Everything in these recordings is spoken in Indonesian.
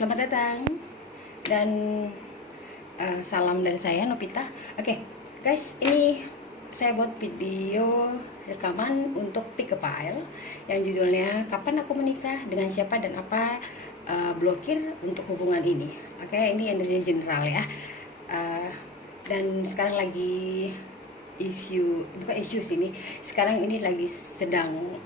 Selamat datang dan salam dari saya Novita. Oke, guys, ini saya buat video rekaman untuk pick a file yang judulnya "Kapan Aku Menikah, Dengan Siapa dan Apa Blokir untuk Hubungan Ini". Oke, ini energi general ya. Dan sekarang lagi bukan isu sini. Sekarang ini lagi sedang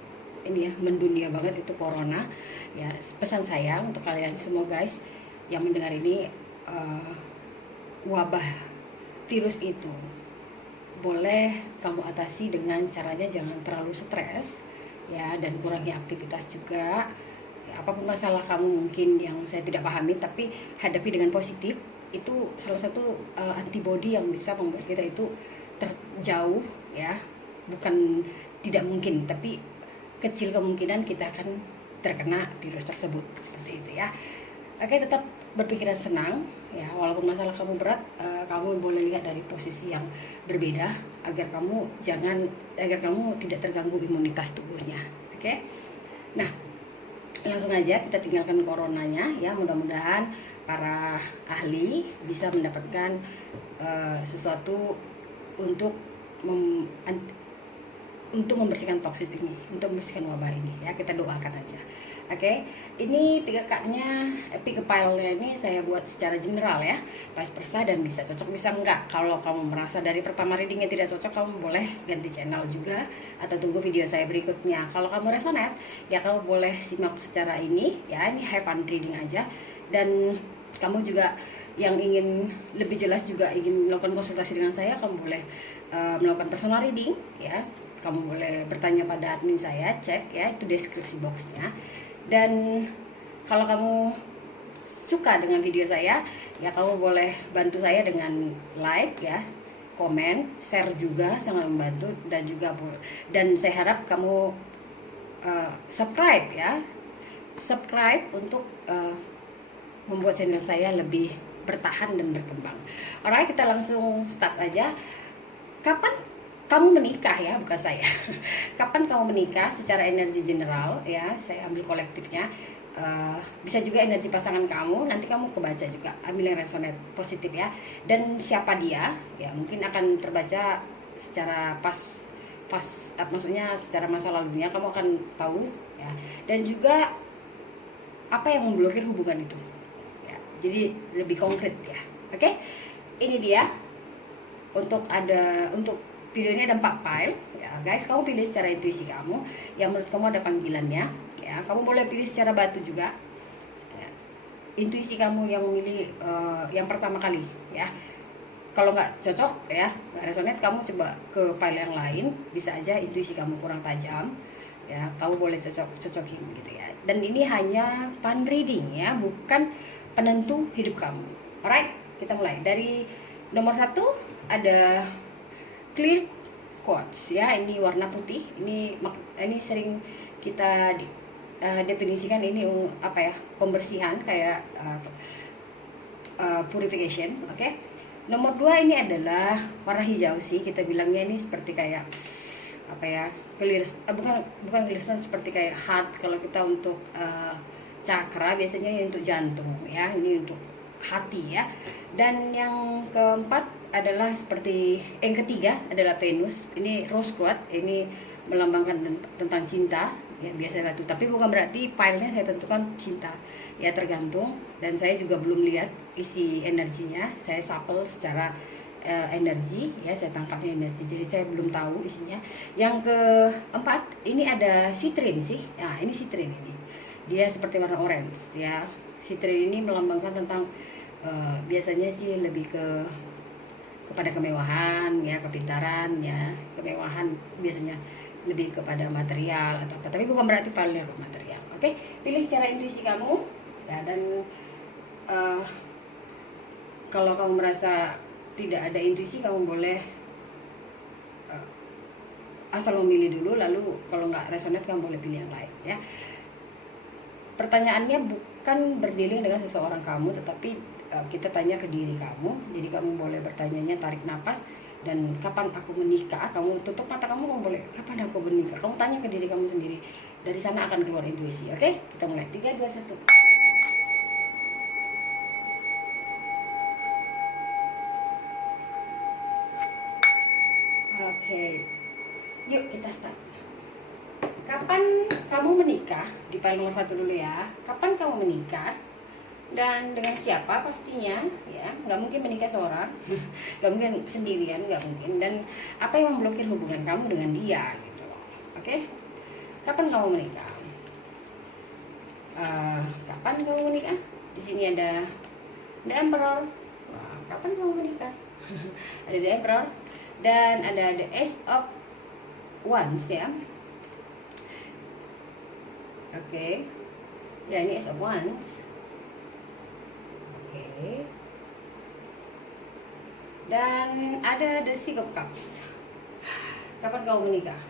ini ya, mendunia banget itu corona ya. Pesan saya untuk kalian semua guys yang mendengar ini, wabah virus itu boleh kamu atasi dengan caranya jangan terlalu stres ya, dan kurangi aktivitas juga ya. Apapun masalah kamu mungkin yang saya tidak pahami, tapi hadapi dengan positif. Itu salah satu antibody yang bisa membuat kita itu terjauh ya. Bukan tidak mungkin, tapi kecil kemungkinan kita akan terkena virus tersebut, seperti itu ya. Oke, tetap berpikiran senang ya, walaupun masalah kamu berat, kamu boleh lihat dari posisi yang berbeda agar kamu tidak terganggu imunitas tubuhnya. Oke, nah langsung aja kita tinggalkan coronanya ya. Mudah-mudahan para ahli bisa mendapatkan sesuatu untuk membersihkan toksis ini, untuk membersihkan wabah ini ya. Kita doakan aja. Oke, ini pick a file-nya ini saya buat secara general ya, vice versa, dan bisa cocok bisa enggak. Kalau kamu merasa dari pertama readingnya tidak cocok, kamu boleh ganti channel juga atau tunggu video saya berikutnya. Kalau kamu resonate ya, kamu boleh simak secara ini ya, ini have fun reading aja. Dan kamu juga yang ingin lebih jelas juga ingin melakukan konsultasi dengan saya, kamu boleh melakukan personal reading ya. Kamu boleh bertanya pada admin saya, cek ya, itu deskripsi boxnya. Dan kalau kamu suka dengan video saya ya, kamu boleh bantu saya dengan like ya, komen, share juga, sangat membantu. Dan saya harap kamu subscribe ya, subscribe untuk membuat channel saya lebih bertahan dan berkembang. Alright, kita langsung start aja. Kapan kamu menikah ya, bukan saya. Kapan kamu menikah secara energi general ya, saya ambil kolektifnya. Bisa juga energi pasangan kamu, nanti kamu kebaca juga, ambil yang resonate positif ya. Dan siapa dia ya, mungkin akan terbaca secara maksudnya secara masa lalunya kamu akan tahu ya. Dan juga apa yang memblokir hubungan itu ya, jadi lebih konkret ya. Oke, ini dia. Untuk video ini ada 4 file ya guys. Kamu pilih secara intuisi kamu yang menurut kamu ada panggilannya ya. Kamu boleh pilih secara batu juga ya. Intuisi kamu yang memilih yang pertama kali ya. Kalau nggak cocok ya, nggak resonate, kamu coba ke file yang lain. Bisa aja intuisi kamu kurang tajam ya, kamu boleh cocokin gitu ya. Dan ini hanya fun reading ya, bukan penentu hidup kamu. Alright, kita mulai dari nomor 1. Ada clear quartz ya, ini warna putih. Ini sering kita definisikan ini apa ya, pembersihan kayak purification. Oke. Nomor 2 ini adalah warna hijau sih, kita bilangnya ini seperti kayak apa ya, clear, bukan clear, seperti kayak heart kalau kita untuk cakra, biasanya ini untuk jantung ya, ini untuk hati ya. Dan yang keempat adalah yang ketiga adalah Venus. Ini rose quartz, ini melambangkan tentang cinta ya, biasa batu, tapi bukan berarti filenya saya tentukan cinta ya, tergantung. Dan saya juga belum lihat isi energinya, saya shuffle secara energi ya, saya tangkapnya energi, jadi saya belum tahu isinya. Yang keempat ini ada citrin sih ya, ini citrin, ini dia seperti warna orange ya. Citrin ini melambangkan tentang biasanya sih lebih kepada kemewahan ya, kepintaran ya, kemewahan biasanya lebih kepada material atau apa, tapi bukan berarti filenya ke material. Oke, pilih secara intuisi kamu ya. Dan kalau kamu merasa tidak ada intuisi, kamu boleh asal memilih dulu, lalu kalau nggak resonate kamu boleh pilih yang lain ya. Pertanyaannya bukan berdiri dengan seseorang kamu, tetapi kita tanya ke diri kamu. Jadi kamu boleh bertanyanya, tarik nafas, dan kapan aku menikah. Kamu tutup mata kamu boleh, kapan aku menikah. Kamu tanya ke diri kamu sendiri. Dari sana akan keluar intuisi. Oke, kita mulai. 3, 2, 1. Oke, yuk kita start. Kapan kamu menikah? Di file nomor 1 dulu ya. Kapan kamu menikah? Dan dengan siapa pastinya? Ya, nggak mungkin menikah seorang, nggak mungkin sendirian, nggak mungkin. Dan apa yang memblokir hubungan kamu dengan dia gitu loh. Oke? Kapan kamu menikah? Kapan kamu menikah? Di sini ada The Emperor. Wah, kapan kamu menikah? Ada The Emperor dan ada The Ace of Wands ya. Oke. Ya, ini Ace of Wands. Oke. Dan ada The Six of Cups. Kapan kamu menikah?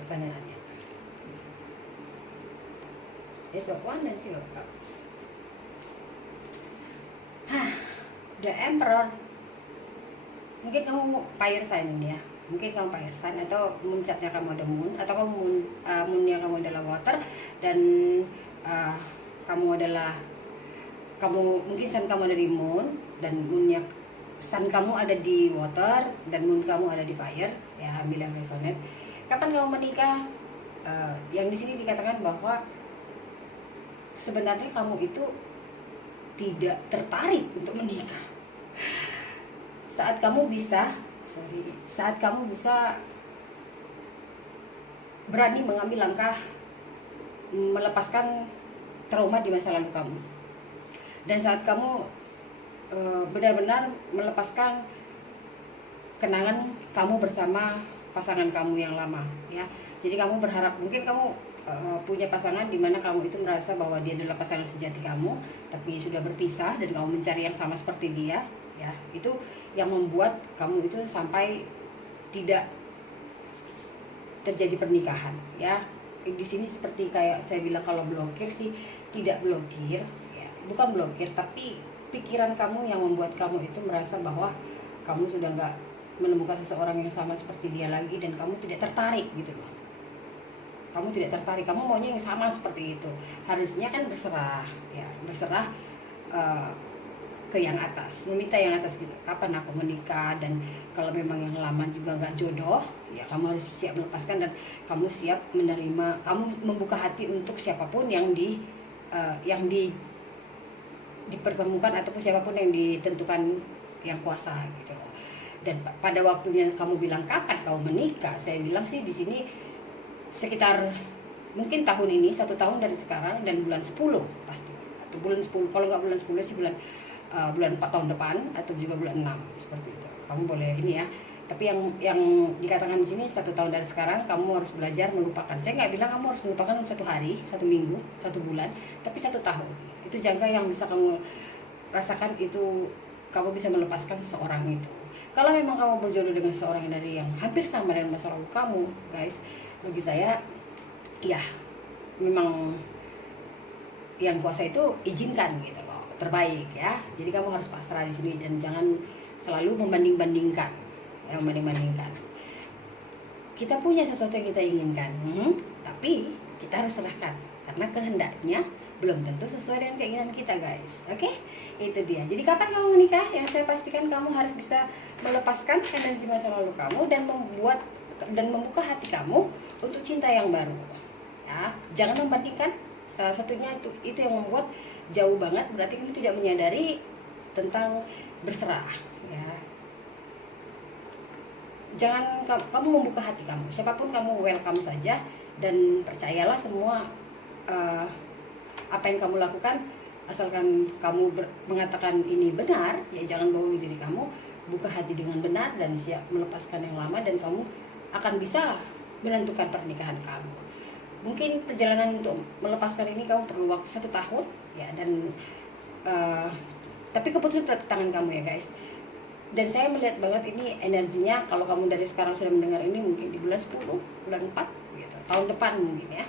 Pertanyaannya. Ace of Wands dan Six of Cups. The Emperor. Mungkin kamu fire sign ini ya. Mungkin kamu fire sign atau moon chartnya kamu ada moon, atau kamu moonnya kamu adalah water, dan mungkin sun kamu ada di moon, dan moonnya sun kamu ada di water, dan moon kamu ada di fire. Ya, ambil yang resonate. Kapan kamu menikah? Yang di sini dikatakan bahwa sebenarnya kamu itu tidak tertarik untuk menikah. Saat kamu bisa berani mengambil langkah melepaskan trauma di masa lalu kamu, dan saat kamu benar-benar melepaskan kenangan kamu bersama pasangan kamu yang lama ya. Jadi kamu berharap, mungkin kamu punya pasangan di mana kamu itu merasa bahwa dia adalah pasangan sejati kamu, tapi sudah berpisah dan kamu mencari yang sama seperti dia ya. Itu yang membuat kamu itu sampai tidak terjadi pernikahan ya. Di sini seperti kayak saya bilang, kalau blokir sih tidak blokir ya, bukan blokir, tapi pikiran kamu yang membuat kamu itu merasa bahwa kamu sudah nggak menemukan seseorang yang sama seperti dia lagi, dan kamu tidak tertarik gitu loh. Kamu tidak tertarik, kamu maunya yang sama seperti itu. Harusnya kan berserah ya, berserah ke yang atas, meminta yang atas gitu. Kapan aku menikah, dan kalau memang yang lama juga nggak jodoh ya, kamu harus siap melepaskan, dan kamu siap menerima, kamu membuka hati untuk siapapun yang dipertemukan, ataupun siapapun yang ditentukan yang kuasa gitu loh. Dan pada waktunya kamu bilang kapan kamu menikah, saya bilang sih di sini sekitar mungkin tahun ini, 1 tahun dari sekarang, dan bulan 10 pasti, atau bulan 10, kalau nggak bulan 10 sih bulan 4 tahun depan, atau juga bulan 6 seperti itu. Kamu boleh ini ya. Tapi yang dikatakan di sini 1 tahun dari sekarang kamu harus belajar melupakan. Saya nggak bilang kamu harus melupakan 1 hari, 1 minggu, 1 bulan, tapi 1 tahun. Itu jangka yang bisa kamu rasakan, itu kamu bisa melepaskan seseorang itu. Kalau memang kamu berjodoh dengan seseorang yang hampir sama dengan masa lalu kamu, guys, bagi saya ya memang yang kuasa itu izinkan gitu loh, terbaik ya. Jadi kamu harus pasrah di sini, dan jangan selalu membanding-bandingkan ya, membanding-bandingkan. Kita punya sesuatu yang kita inginkan, tapi kita harus serahkan, karena kehendaknya belum tentu sesuai dengan keinginan kita, guys. Oke, itu dia. Jadi kapan kamu menikah? Yang saya pastikan kamu harus bisa melepaskan energi masa lalu kamu, dan membuka hati kamu untuk cinta yang baru ya. Jangan membandingkan. Salah satunya itu yang membuat jauh banget, berarti kamu tidak menyadari tentang berserah ya. Jangan kamu membuka hati kamu, siapapun kamu welcome saja, dan percayalah semua apa yang kamu lakukan, asalkan kamu mengatakan ini benar ya, jangan bohongi diri kamu. Buka hati dengan benar dan siap melepaskan yang lama, dan kamu akan bisa menentukan pernikahan kamu. Mungkin perjalanan untuk melepaskan ini kamu perlu waktu 1 tahun ya, dan tapi keputusan tetap tangan kamu ya, guys. Dan saya melihat banget ini energinya, kalau kamu dari sekarang sudah mendengar ini, mungkin di bulan 10, bulan 4 gitu, tahun depan mungkin ya.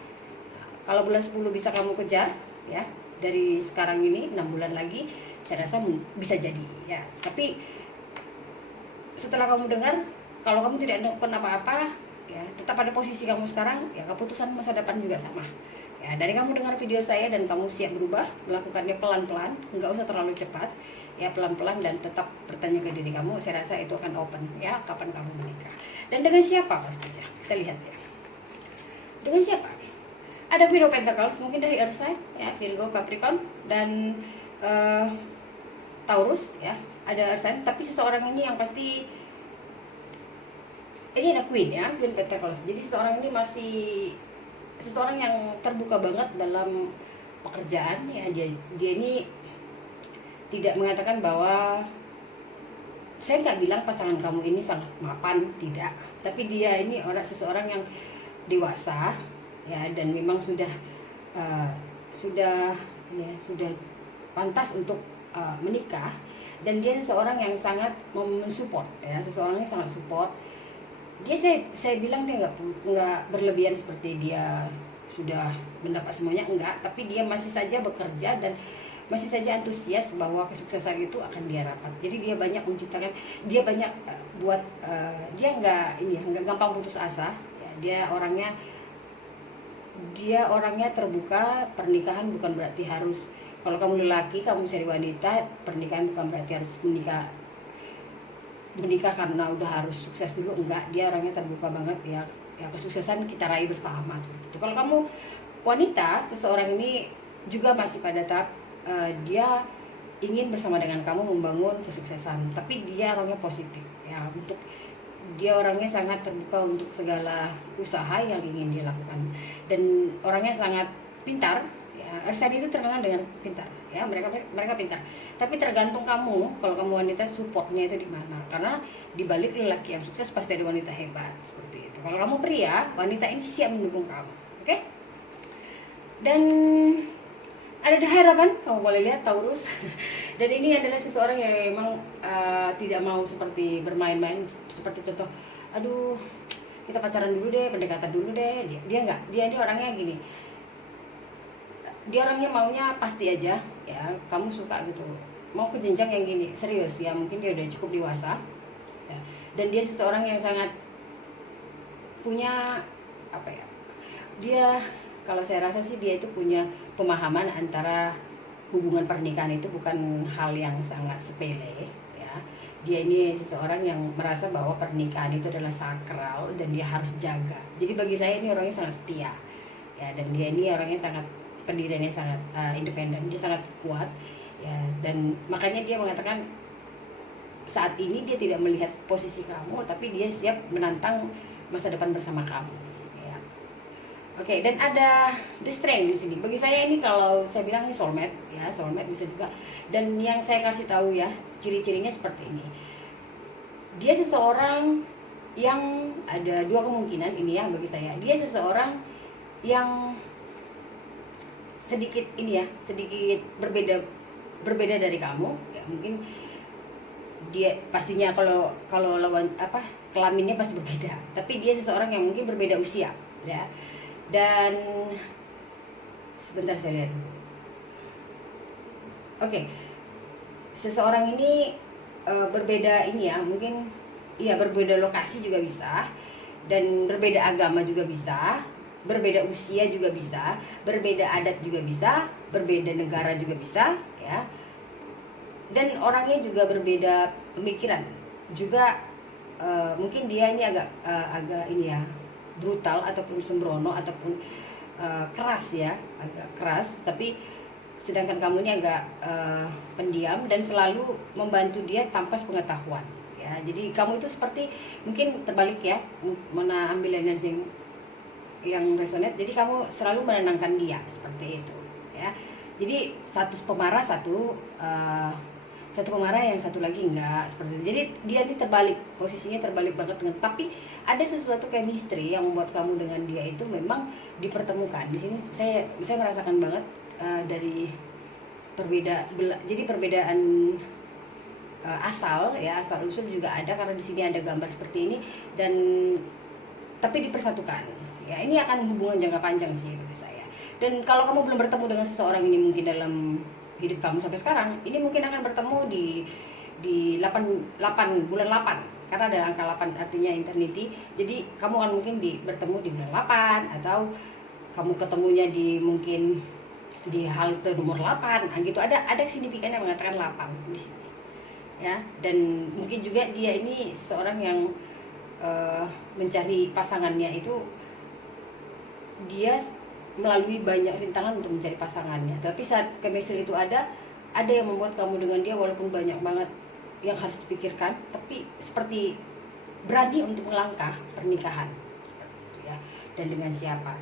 Kalau bulan 10 bisa kamu kejar ya, dari sekarang ini 6 bulan lagi, saya rasa bisa jadi ya. Tapi setelah kamu dengar, kalau kamu tidak melakukan apa-apa ya, tetap pada posisi kamu sekarang ya, keputusan masa depan juga sama Ya, dari kamu dengar video saya dan kamu siap berubah, melakukannya pelan-pelan, nggak usah terlalu cepat, ya pelan-pelan dan tetap bertanya ke diri kamu, saya rasa itu akan open ya kapan kamu menikah. Dan dengan siapa pastinya? Kita lihat ya. Dengan siapa? Ada Queen of Pentacles, mungkin dari Earth sign, ya Virgo, Capricorn, dan Taurus, ya ada Earth sign. Tapi seseorang ini yang pasti ini ada Queen, ya Queen Pentacles. Jadi seseorang ini masih seseorang yang terbuka banget dalam pekerjaan, ya dia ini tidak mengatakan bahwa saya nggak bilang pasangan kamu ini sangat mapan, tidak, tapi dia ini seseorang yang dewasa, ya dan memang sudah pantas untuk menikah, dan dia seseorang yang sangat mensupport, ya seseorang yang sangat support. Dia saya bilang dia nggak berlebihan seperti dia sudah mendapat semuanya, enggak, tapi dia masih saja bekerja dan masih saja antusias bahwa kesuksesan itu akan dia rapat. Jadi dia banyak menciptakan, dia banyak dia nggak gampang putus asa, ya, dia orangnya terbuka. Pernikahan bukan berarti harus, kalau kamu lelaki, kamu cari wanita, pernikahan bukan berarti harus menikah karena udah harus sukses dulu, enggak. Dia orangnya terbuka banget, ya kesuksesan kita raih bersama seperti itu. Kalau kamu wanita, seseorang ini juga masih pada tahap dia ingin bersama dengan kamu membangun kesuksesan, tapi dia orangnya positif, ya dia orangnya sangat terbuka untuk segala usaha yang ingin dia lakukan, dan orangnya sangat pintar. Ersan itu terkenal dengan pintar, ya mereka pintar. Tapi tergantung kamu, kalau kamu wanita supportnya itu di mana. Karena di balik lelaki yang sukses pasti ada wanita hebat seperti itu. Kalau kamu pria, wanita ini siap mendukung kamu, oke? Dan ada harapan, kamu boleh lihat Taurus. Dan ini adalah seseorang yang memang tidak mau seperti bermain-main, seperti contoh, aduh kita pacaran dulu deh, pendekatan dulu deh. Dia enggak, dia ini orangnya gini. Dia orangnya maunya pasti aja, ya kamu suka gitu, mau ke jenjang yang gini serius, ya mungkin dia udah cukup dewasa, ya. Dan dia seseorang yang sangat punya dia, kalau saya rasa sih dia itu punya pemahaman antara hubungan pernikahan itu bukan hal yang sangat sepele, ya. Dia ini seseorang yang merasa bahwa pernikahan itu adalah sakral dan dia harus jaga. Jadi bagi saya ini orangnya sangat setia, ya, dan dia ini orangnya sangat, pendiriannya sangat independen, dia sangat kuat, ya, dan makanya dia mengatakan saat ini dia tidak melihat posisi kamu, tapi dia siap menantang masa depan bersama kamu, ya. Oke, dan ada the strength di sini. Bagi saya ini, kalau saya bilang ini soulmate, ya soulmate bisa juga. Dan yang saya kasih tahu ya, ciri-cirinya seperti ini. Dia seseorang yang ada dua kemungkinan ini ya bagi saya. Dia seseorang yang sedikit berbeda dari kamu, ya mungkin dia pastinya kalau lawan kelaminnya pasti berbeda, tapi dia seseorang yang mungkin berbeda usia, ya. Dan sebentar saya lihat dulu. Oke. Seseorang ini berbeda ini ya, mungkin iya berbeda lokasi juga bisa, dan berbeda agama juga bisa, berbeda usia juga bisa, berbeda adat juga bisa, berbeda negara juga bisa, ya. Dan orangnya juga berbeda pemikiran juga, mungkin dia ini agak ini ya, brutal ataupun sembrono ataupun keras, ya agak keras, tapi sedangkan kamu ini agak pendiam dan selalu membantu dia tanpa pengetahuan, ya. Jadi kamu itu seperti mungkin terbalik ya, mana ambil energi yang resonate, jadi kamu selalu menenangkan dia seperti itu, ya. Jadi satu pemarah, satu pemarah, yang satu lagi enggak, seperti itu. Jadi dia ini terbalik, posisinya terbalik banget dengan, tapi ada sesuatu chemistry yang membuat kamu dengan dia itu memang dipertemukan. Di sini saya merasakan banget dari perbedaan asal, ya asal usul juga ada, karena di sini ada gambar seperti ini, dan tapi dipersatukan. Ya, ini akan hubungan jangka panjang sih bagi saya. Dan kalau kamu belum bertemu dengan seseorang ini mungkin dalam hidup kamu sampai sekarang, ini mungkin akan bertemu di 8 bulan 8, karena ada angka 8 artinya eternity. Jadi kamu akan mungkin bertemu di bulan 8 atau kamu ketemunya di mungkin di halte nomor 8, nah gitu, ada signifikan yang mengatakan 8 di sini ya. Dan mungkin juga dia ini seorang yang mencari pasangannya itu, dia melalui banyak rintangan untuk mencari pasangannya, tapi saat chemistry itu ada yang membuat kamu dengan dia walaupun banyak banget yang harus dipikirkan, tapi seperti berani untuk melangkah pernikahan seperti itu ya. Dan dengan siapa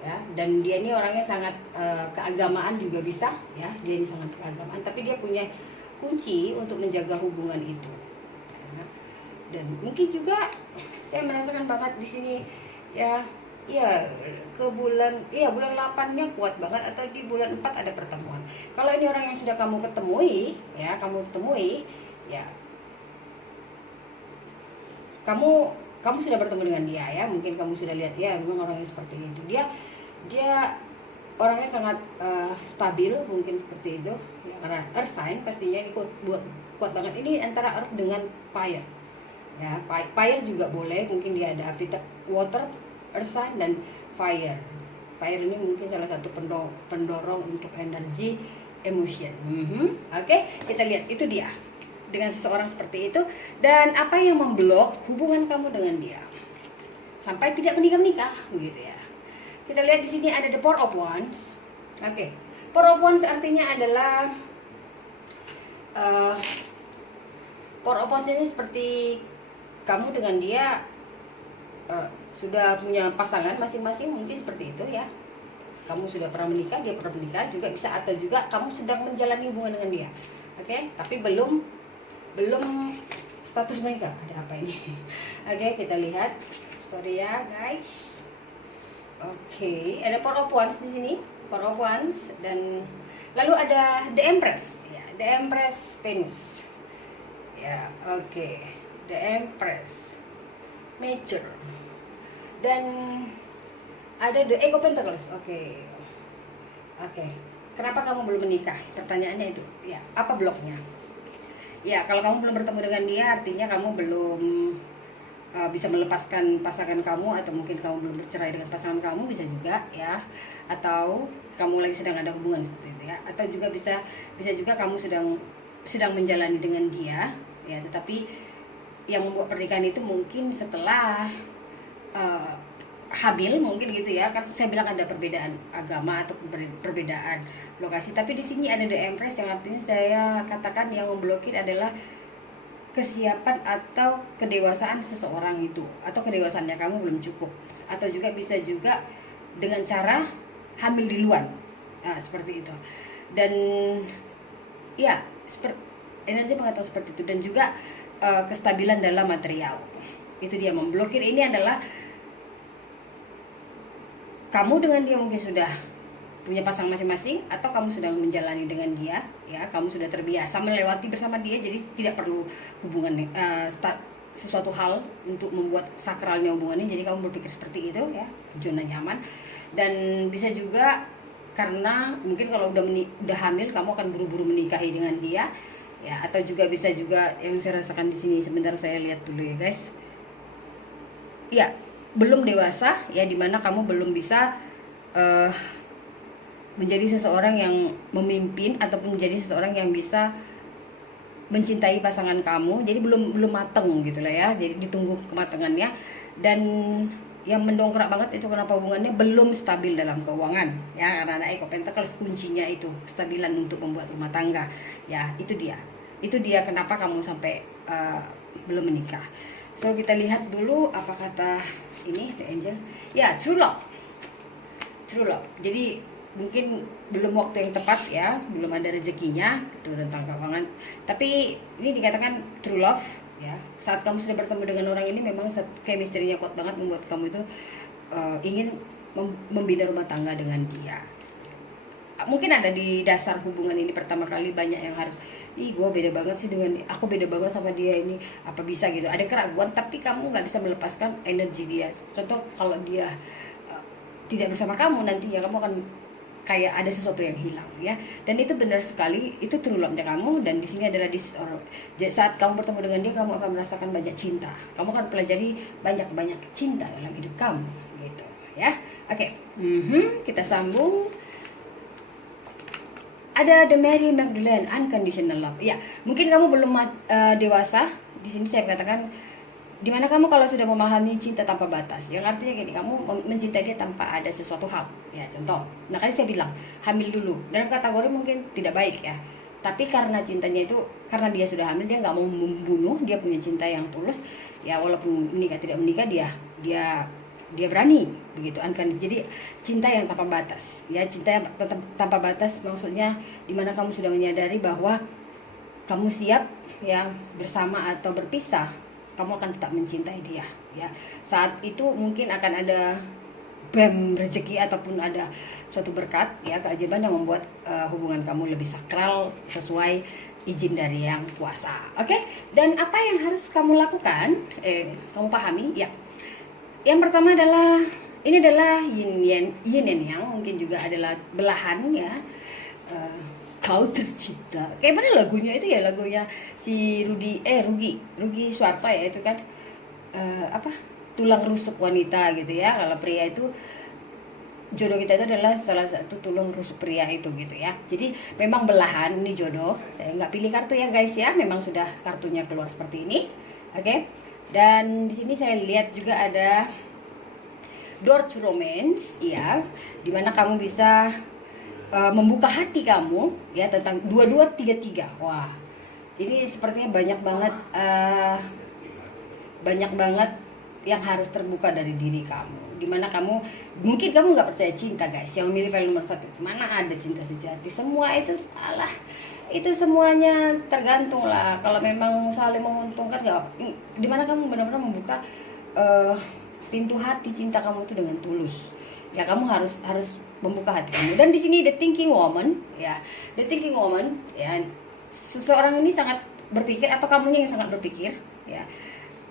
ya. Dan dia ini orangnya sangat keagamaan juga bisa ya, dia ini sangat keagamaan, tapi dia punya kunci untuk menjaga hubungan itu ya. Dan mungkin juga saya merasakan banget di sini ya, bulan 8-nya kuat banget, atau di bulan 4 ada pertemuan. Kalau ini orang yang sudah kamu temui ya, kamu sudah bertemu dengan dia ya, mungkin kamu sudah lihat ya, memang orangnya seperti itu. Dia orangnya sangat stabil, mungkin seperti itu ya, karena earth sign pastinya ini kuat banget. Ini antara earth dengan fire ya, fire juga boleh, mungkin dia ada api water, earth sign, dan fire. Fire ini mungkin salah satu pendorong untuk energi emotion. Oke, kita lihat itu dia dengan seseorang seperti itu, dan apa yang memblok hubungan kamu dengan dia sampai tidak menikah gitu ya. Kita lihat di sini ada the Four of Wands. Oke, Four of Wands artinya adalah Four of Wands ini seperti kamu dengan dia sudah punya pasangan masing-masing, mungkin seperti itu ya. Kamu sudah pernah menikah, dia pernah menikah juga bisa, atau juga kamu sedang menjalani hubungan dengan dia. Oke, tapi belum status menikah. Ada apa ini? Oke, kita lihat. Sorry ya guys. Oke, ada Four of Wands di sini, Four of Wands, dan lalu ada the Empress ya, the Empress Venus ya. Oke, the Empress Major, dan ada the Eight of Pentacles. Oke. Kenapa kamu belum menikah? Pertanyaannya itu ya, apa bloknya ya? Kalau kamu belum bertemu dengan dia, artinya kamu belum bisa melepaskan pasangan kamu, atau mungkin kamu belum bercerai dengan pasangan kamu, bisa juga ya. Atau kamu lagi sedang ada hubungan seperti itu ya, atau juga bisa juga kamu sedang menjalani dengan dia ya, tetapi yang membuat pernikahan itu mungkin setelah hamil, mungkin gitu ya. Kan saya bilang ada perbedaan agama atau perbedaan lokasi, tapi di sini ada the Empress, yang artinya saya katakan yang memblokir adalah kesiapan atau kedewasaan seseorang itu, atau kedewasaannya kamu belum cukup, atau juga bisa juga dengan cara hamil di luar, nah, seperti itu. Dan ya, energi mengatakan seperti itu. Dan juga kestabilan dalam material, itu dia memblokir. Ini adalah kamu dengan dia mungkin sudah punya pasangan masing-masing, atau kamu sedang menjalani dengan dia ya, kamu sudah terbiasa melewati bersama dia, jadi tidak perlu hubungan sesuatu hal untuk membuat sakralnya hubungannya, jadi kamu berpikir seperti itu ya, zona nyaman. Dan bisa juga karena mungkin kalau udah hamil, kamu akan buru-buru menikahi dengan dia ya, atau juga bisa juga yang saya rasakan di sini. Sebentar saya lihat dulu ya guys ya, belum dewasa ya, dimana kamu belum bisa menjadi seseorang yang memimpin, ataupun menjadi seseorang yang bisa mencintai pasangan kamu. Jadi belum mateng gitu lah ya, jadi ditunggu kematangannya. Dan yang mendongkrak banget itu kenapa hubungannya belum stabil dalam keuangan ya, karena ada Eight of Pentacles, kuncinya itu kestabilan untuk membuat rumah tangga ya. Itu dia kenapa kamu sampai belum menikah. So kita lihat dulu apa kata ini the angel ya, true love. Jadi mungkin belum waktu yang tepat ya, belum ada rezekinya itu tentang keuangan, tapi ini dikatakan true love ya. Saat kamu sudah bertemu dengan orang ini, memang chemistry-nya kuat banget, membuat kamu itu ingin membina rumah tangga dengan dia. Mungkin ada di dasar hubungan ini pertama kali banyak yang harus, gue beda banget sih dengan, aku beda banget sama dia ini, apa bisa gitu, ada keraguan, tapi kamu nggak bisa melepaskan energi dia. Contoh kalau dia tidak bersama kamu, nantinya kamu akan kayak ada sesuatu yang hilang ya. Dan itu benar sekali, itu true love-nya kamu. Dan di sini adalah saat kamu bertemu dengan dia, kamu akan merasakan banyak cinta, kamu akan pelajari banyak cinta dalam hidup kamu gitu ya. Oke. Kita sambung. Ada The Mary Magdalene, Unconditional Love. Ya, mungkin kamu belum dewasa. Di sini saya katakan, dimana kamu kalau sudah memahami cinta tanpa batas, yang artinya gini, kamu mencintai dia tanpa ada sesuatu hal. Ya, contoh. Makanya saya bilang, hamil dulu. Dalam kategori mungkin tidak baik ya. Tapi karena cintanya itu, karena dia sudah hamil, dia nggak mau membunuh, dia punya cinta yang tulus. Ya, walaupun menikah tidak menikah, dia berani begitu kan. Jadi cinta yang tanpa batas ya, cinta yang tanpa batas maksudnya dimana kamu sudah menyadari bahwa kamu siap ya bersama atau berpisah, kamu akan tetap mencintai dia ya. Saat itu mungkin akan ada rezeki ataupun ada suatu berkat ya, keajaiban yang membuat hubungan kamu lebih sakral sesuai izin dari yang kuasa. Oke? Dan apa yang harus kamu lakukan, kamu pahami ya. Yang pertama adalah, ini adalah yin and yang, mungkin juga adalah belahan ya. Kau tercipta. Kayak mana lagunya itu ya, lagunya si Rugi Suarto ya, itu kan tulang rusuk wanita gitu ya. Kalau pria itu, jodoh kita itu adalah salah satu tulang rusuk pria itu gitu ya. Jadi memang belahan ini jodoh. Saya nggak pilih kartu ya guys ya, memang sudah kartunya keluar seperti ini. Oke. Dan di sini saya lihat juga ada door to romance ya, dimana kamu bisa membuka hati kamu ya tentang 2233. Wah, ini sepertinya banyak banget yang harus terbuka dari diri kamu, dimana kamu mungkin nggak percaya cinta guys, yang memilih file nomor 1. Mana ada cinta sejati, semua itu salah. Itu semuanya tergantung lah. Kalau memang saling menguntungkan, dimana kamu benar-benar membuka pintu hati cinta kamu itu dengan tulus ya. Kamu harus membuka hati kamu. Dan di sini the thinking woman ya, seseorang ini sangat berpikir, atau kamunya yang sangat berpikir ya.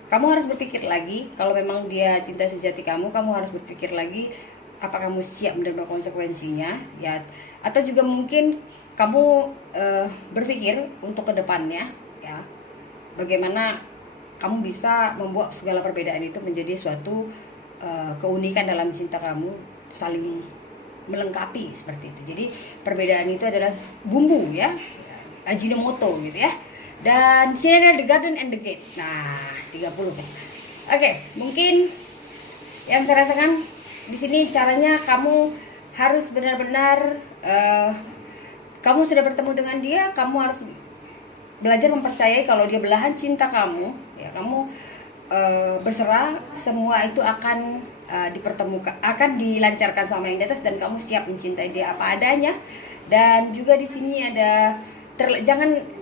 Kamu harus berpikir lagi, kalau memang dia cinta sejati kamu harus berpikir lagi, apa kamu siap menerima konsekuensinya ya. Atau juga mungkin kamu berpikir untuk kedepannya ya, bagaimana kamu bisa membuat segala perbedaan itu menjadi suatu keunikan dalam cinta kamu, saling melengkapi seperti itu. Jadi perbedaan itu adalah bumbu ya, Ajinomoto gitu ya. Dan di sini ada the garden and the gate. Nah, 30 deh. Oke, mungkin yang saya rasakan di sini caranya kamu harus benar-benar kamu sudah bertemu dengan dia, kamu harus belajar mempercayai kalau dia belahan cinta kamu ya. Kamu berserah, semua itu akan dipertemukan, akan dilancarkan sama yang di atas, dan kamu siap mencintai dia apa adanya. Dan juga di sini ada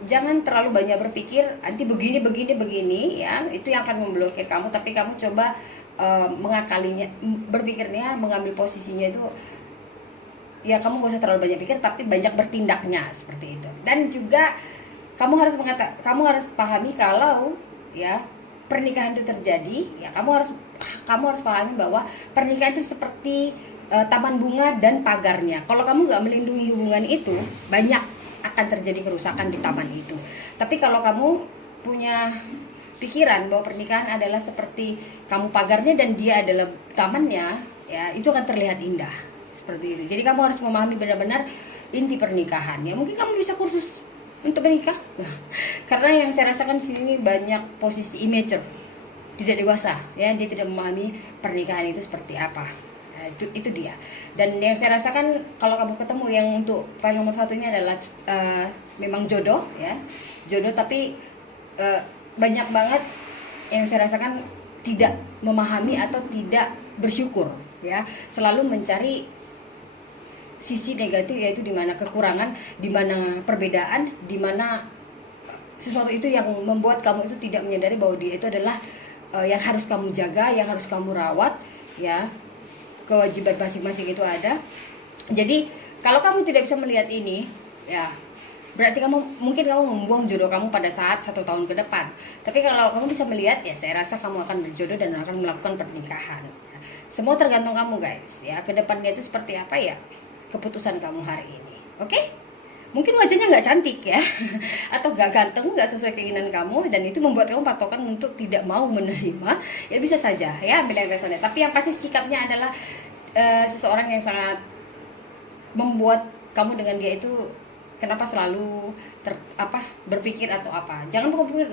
jangan terlalu banyak berpikir nanti begini ya, itu yang akan memblokir kamu. Tapi kamu coba mengakalinya, berpikirnya, mengambil posisinya itu ya, kamu gak usah terlalu banyak pikir tapi banyak bertindaknya seperti itu. Dan juga kamu harus pahami kalau ya pernikahan itu terjadi ya, kamu harus pahami bahwa pernikahan itu seperti taman bunga dan pagarnya. Kalau kamu nggak melindungi hubungan itu, banyak akan terjadi kerusakan di taman itu. Tapi kalau kamu punya pikiran bahwa pernikahan adalah seperti kamu pagarnya dan dia adalah tamannya ya, itu akan terlihat indah seperti itu. Jadi kamu harus memahami benar-benar inti pernikahan ya. Mungkin kamu bisa kursus untuk menikah. Karena yang saya rasakan di sini banyak posisi immature, tidak dewasa ya, dia tidak memahami pernikahan itu seperti apa. Nah, itu dia. Dan yang saya rasakan kalau kamu ketemu yang untuk file nomor 1 ini adalah memang jodoh ya, jodoh, tapi banyak banget yang saya rasakan tidak memahami atau tidak bersyukur ya, selalu mencari sisi negatif, yaitu di mana kekurangan, di mana perbedaan, di mana sesuatu itu yang membuat kamu itu tidak menyadari bahwa dia itu adalah yang harus kamu jaga, yang harus kamu rawat ya. Kewajiban masing-masing itu ada. Jadi kalau kamu tidak bisa melihat ini ya, berarti mungkin kamu membuang jodoh kamu pada saat 1 tahun ke depan. Tapi kalau kamu bisa melihat ya, saya rasa kamu akan berjodoh dan akan melakukan pernikahan. Semua tergantung kamu guys ya, kedepannya itu seperti apa ya, keputusan kamu hari ini. Oke? Mungkin wajahnya nggak cantik ya, atau nggak ganteng, nggak sesuai keinginan kamu, dan itu membuat kamu patokan untuk tidak mau menerima, ya bisa saja ya, ambil yang resonate. Tapi yang pasti sikapnya adalah seseorang yang sangat membuat kamu dengan dia itu kenapa selalu berpikir atau apa. Jangan berpikir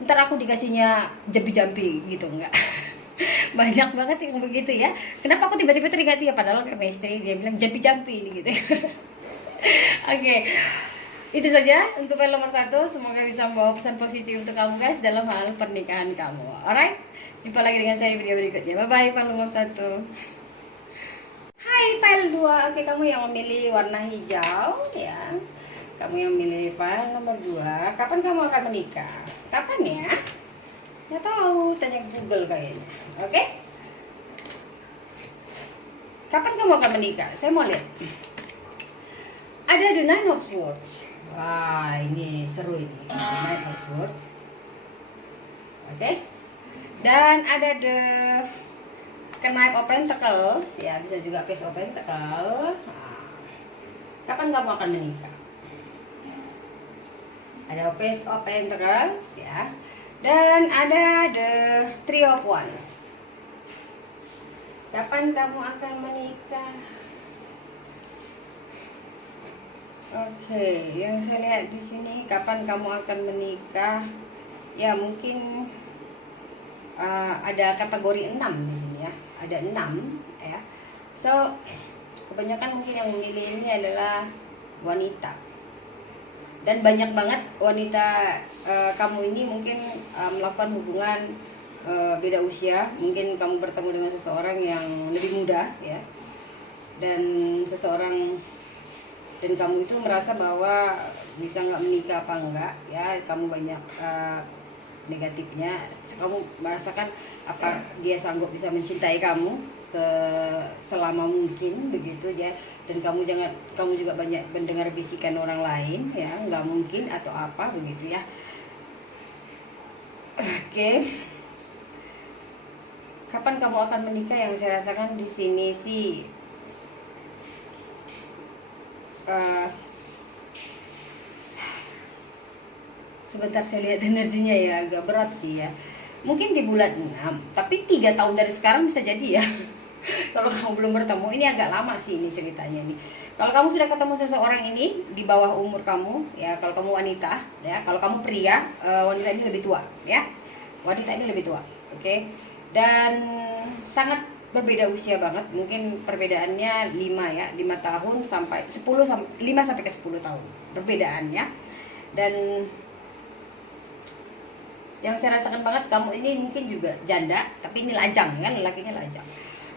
ntar aku dikasihnya jampi-jampi gitu, enggak. Banyak banget yang begitu ya. Kenapa aku tiba-tiba teringat dia, padahal chemistry dia bilang jampi-jampi ini gitu. Oke. Itu saja untuk file nomor 1. Semoga bisa membawa pesan positif untuk kamu guys dalam hal pernikahan kamu. Alright, jumpa lagi dengan saya di video berikutnya. Bye bye file nomor 1. Hai file 2. Oke, kamu yang memilih warna hijau ya. Kamu yang memilih file nomor 2. Kapan kamu akan menikah? Kapan ya? Nggak tahu, tanya Google kayaknya. Oke? Kapan kamu akan menikah? Saya mau lihat. Ada the Nine of Swords. Wah, ini seru ini. The Nine of Swords. Oke? Dan ada the Knight of Pentacles. Ya, bisa juga Page of Pentacles. Kapan kamu akan menikah? Ada Page of Pentacles ya. Dan ada the Three of Wands. Kapan kamu akan menikah? Oke, yang saya lihat di sini kapan kamu akan menikah? Ya, mungkin ada kategori 6 di sini ya. Ada 6 ya. So, kebanyakan mungkin yang memilih ini adalah wanita. Dan banyak banget wanita kamu ini mungkin melakukan hubungan beda usia. Mungkin kamu bertemu dengan seseorang yang lebih muda ya. Dan kamu itu merasa bahwa bisa nggak menikah apa enggak ya. Kamu banyak negatifnya. Kamu merasakan apa dia sanggup bisa mencintai kamu selama mungkin begitu ya. Dan kamu juga banyak mendengar bisikan orang lain ya, nggak mungkin atau apa begitu ya. Oke. Kapan kamu akan menikah? Yang saya rasakan di sini sih sebentar saya lihat energinya ya, agak berat sih ya. Mungkin di bulan 6, tapi 3 tahun dari sekarang bisa jadi ya. Kalau kamu belum bertemu, ini agak lama sih ini ceritanya nih. Kalau kamu sudah ketemu seseorang ini di bawah umur kamu ya, kalau kamu wanita ya, kalau kamu pria, wanita ini lebih tua ya. Wanita ini lebih tua, oke. Dan sangat berbeda usia banget, mungkin perbedaannya 5 ya, 5 tahun sampai 10 5 sampai ke 10 tahun perbedaannya. Dan yang saya rasakan banget, kamu ini mungkin juga janda, tapi ini lajang kan, lelakinya lajang.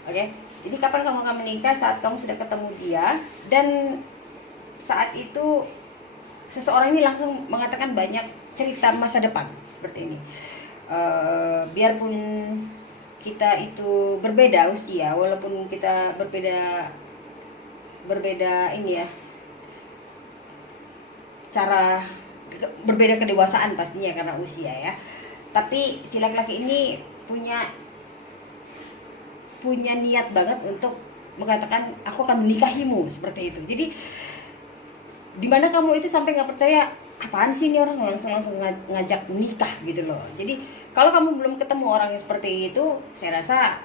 Oke, jadi kapan kamu akan menikah? Saat kamu sudah ketemu dia, dan saat itu seseorang ini langsung mengatakan banyak cerita masa depan seperti ini. Biarpun kita itu berbeda usia, walaupun kita berbeda ini ya, cara berbeda kedewasaan pastinya karena usia ya. Tapi si laki-laki ini punya niat banget untuk mengatakan aku akan menikahimu seperti itu. Jadi dimana kamu itu sampai nggak percaya, apaan sih ini orang langsung ngajak nikah gitu loh. Jadi kalau kamu belum ketemu orang yang seperti itu, saya rasa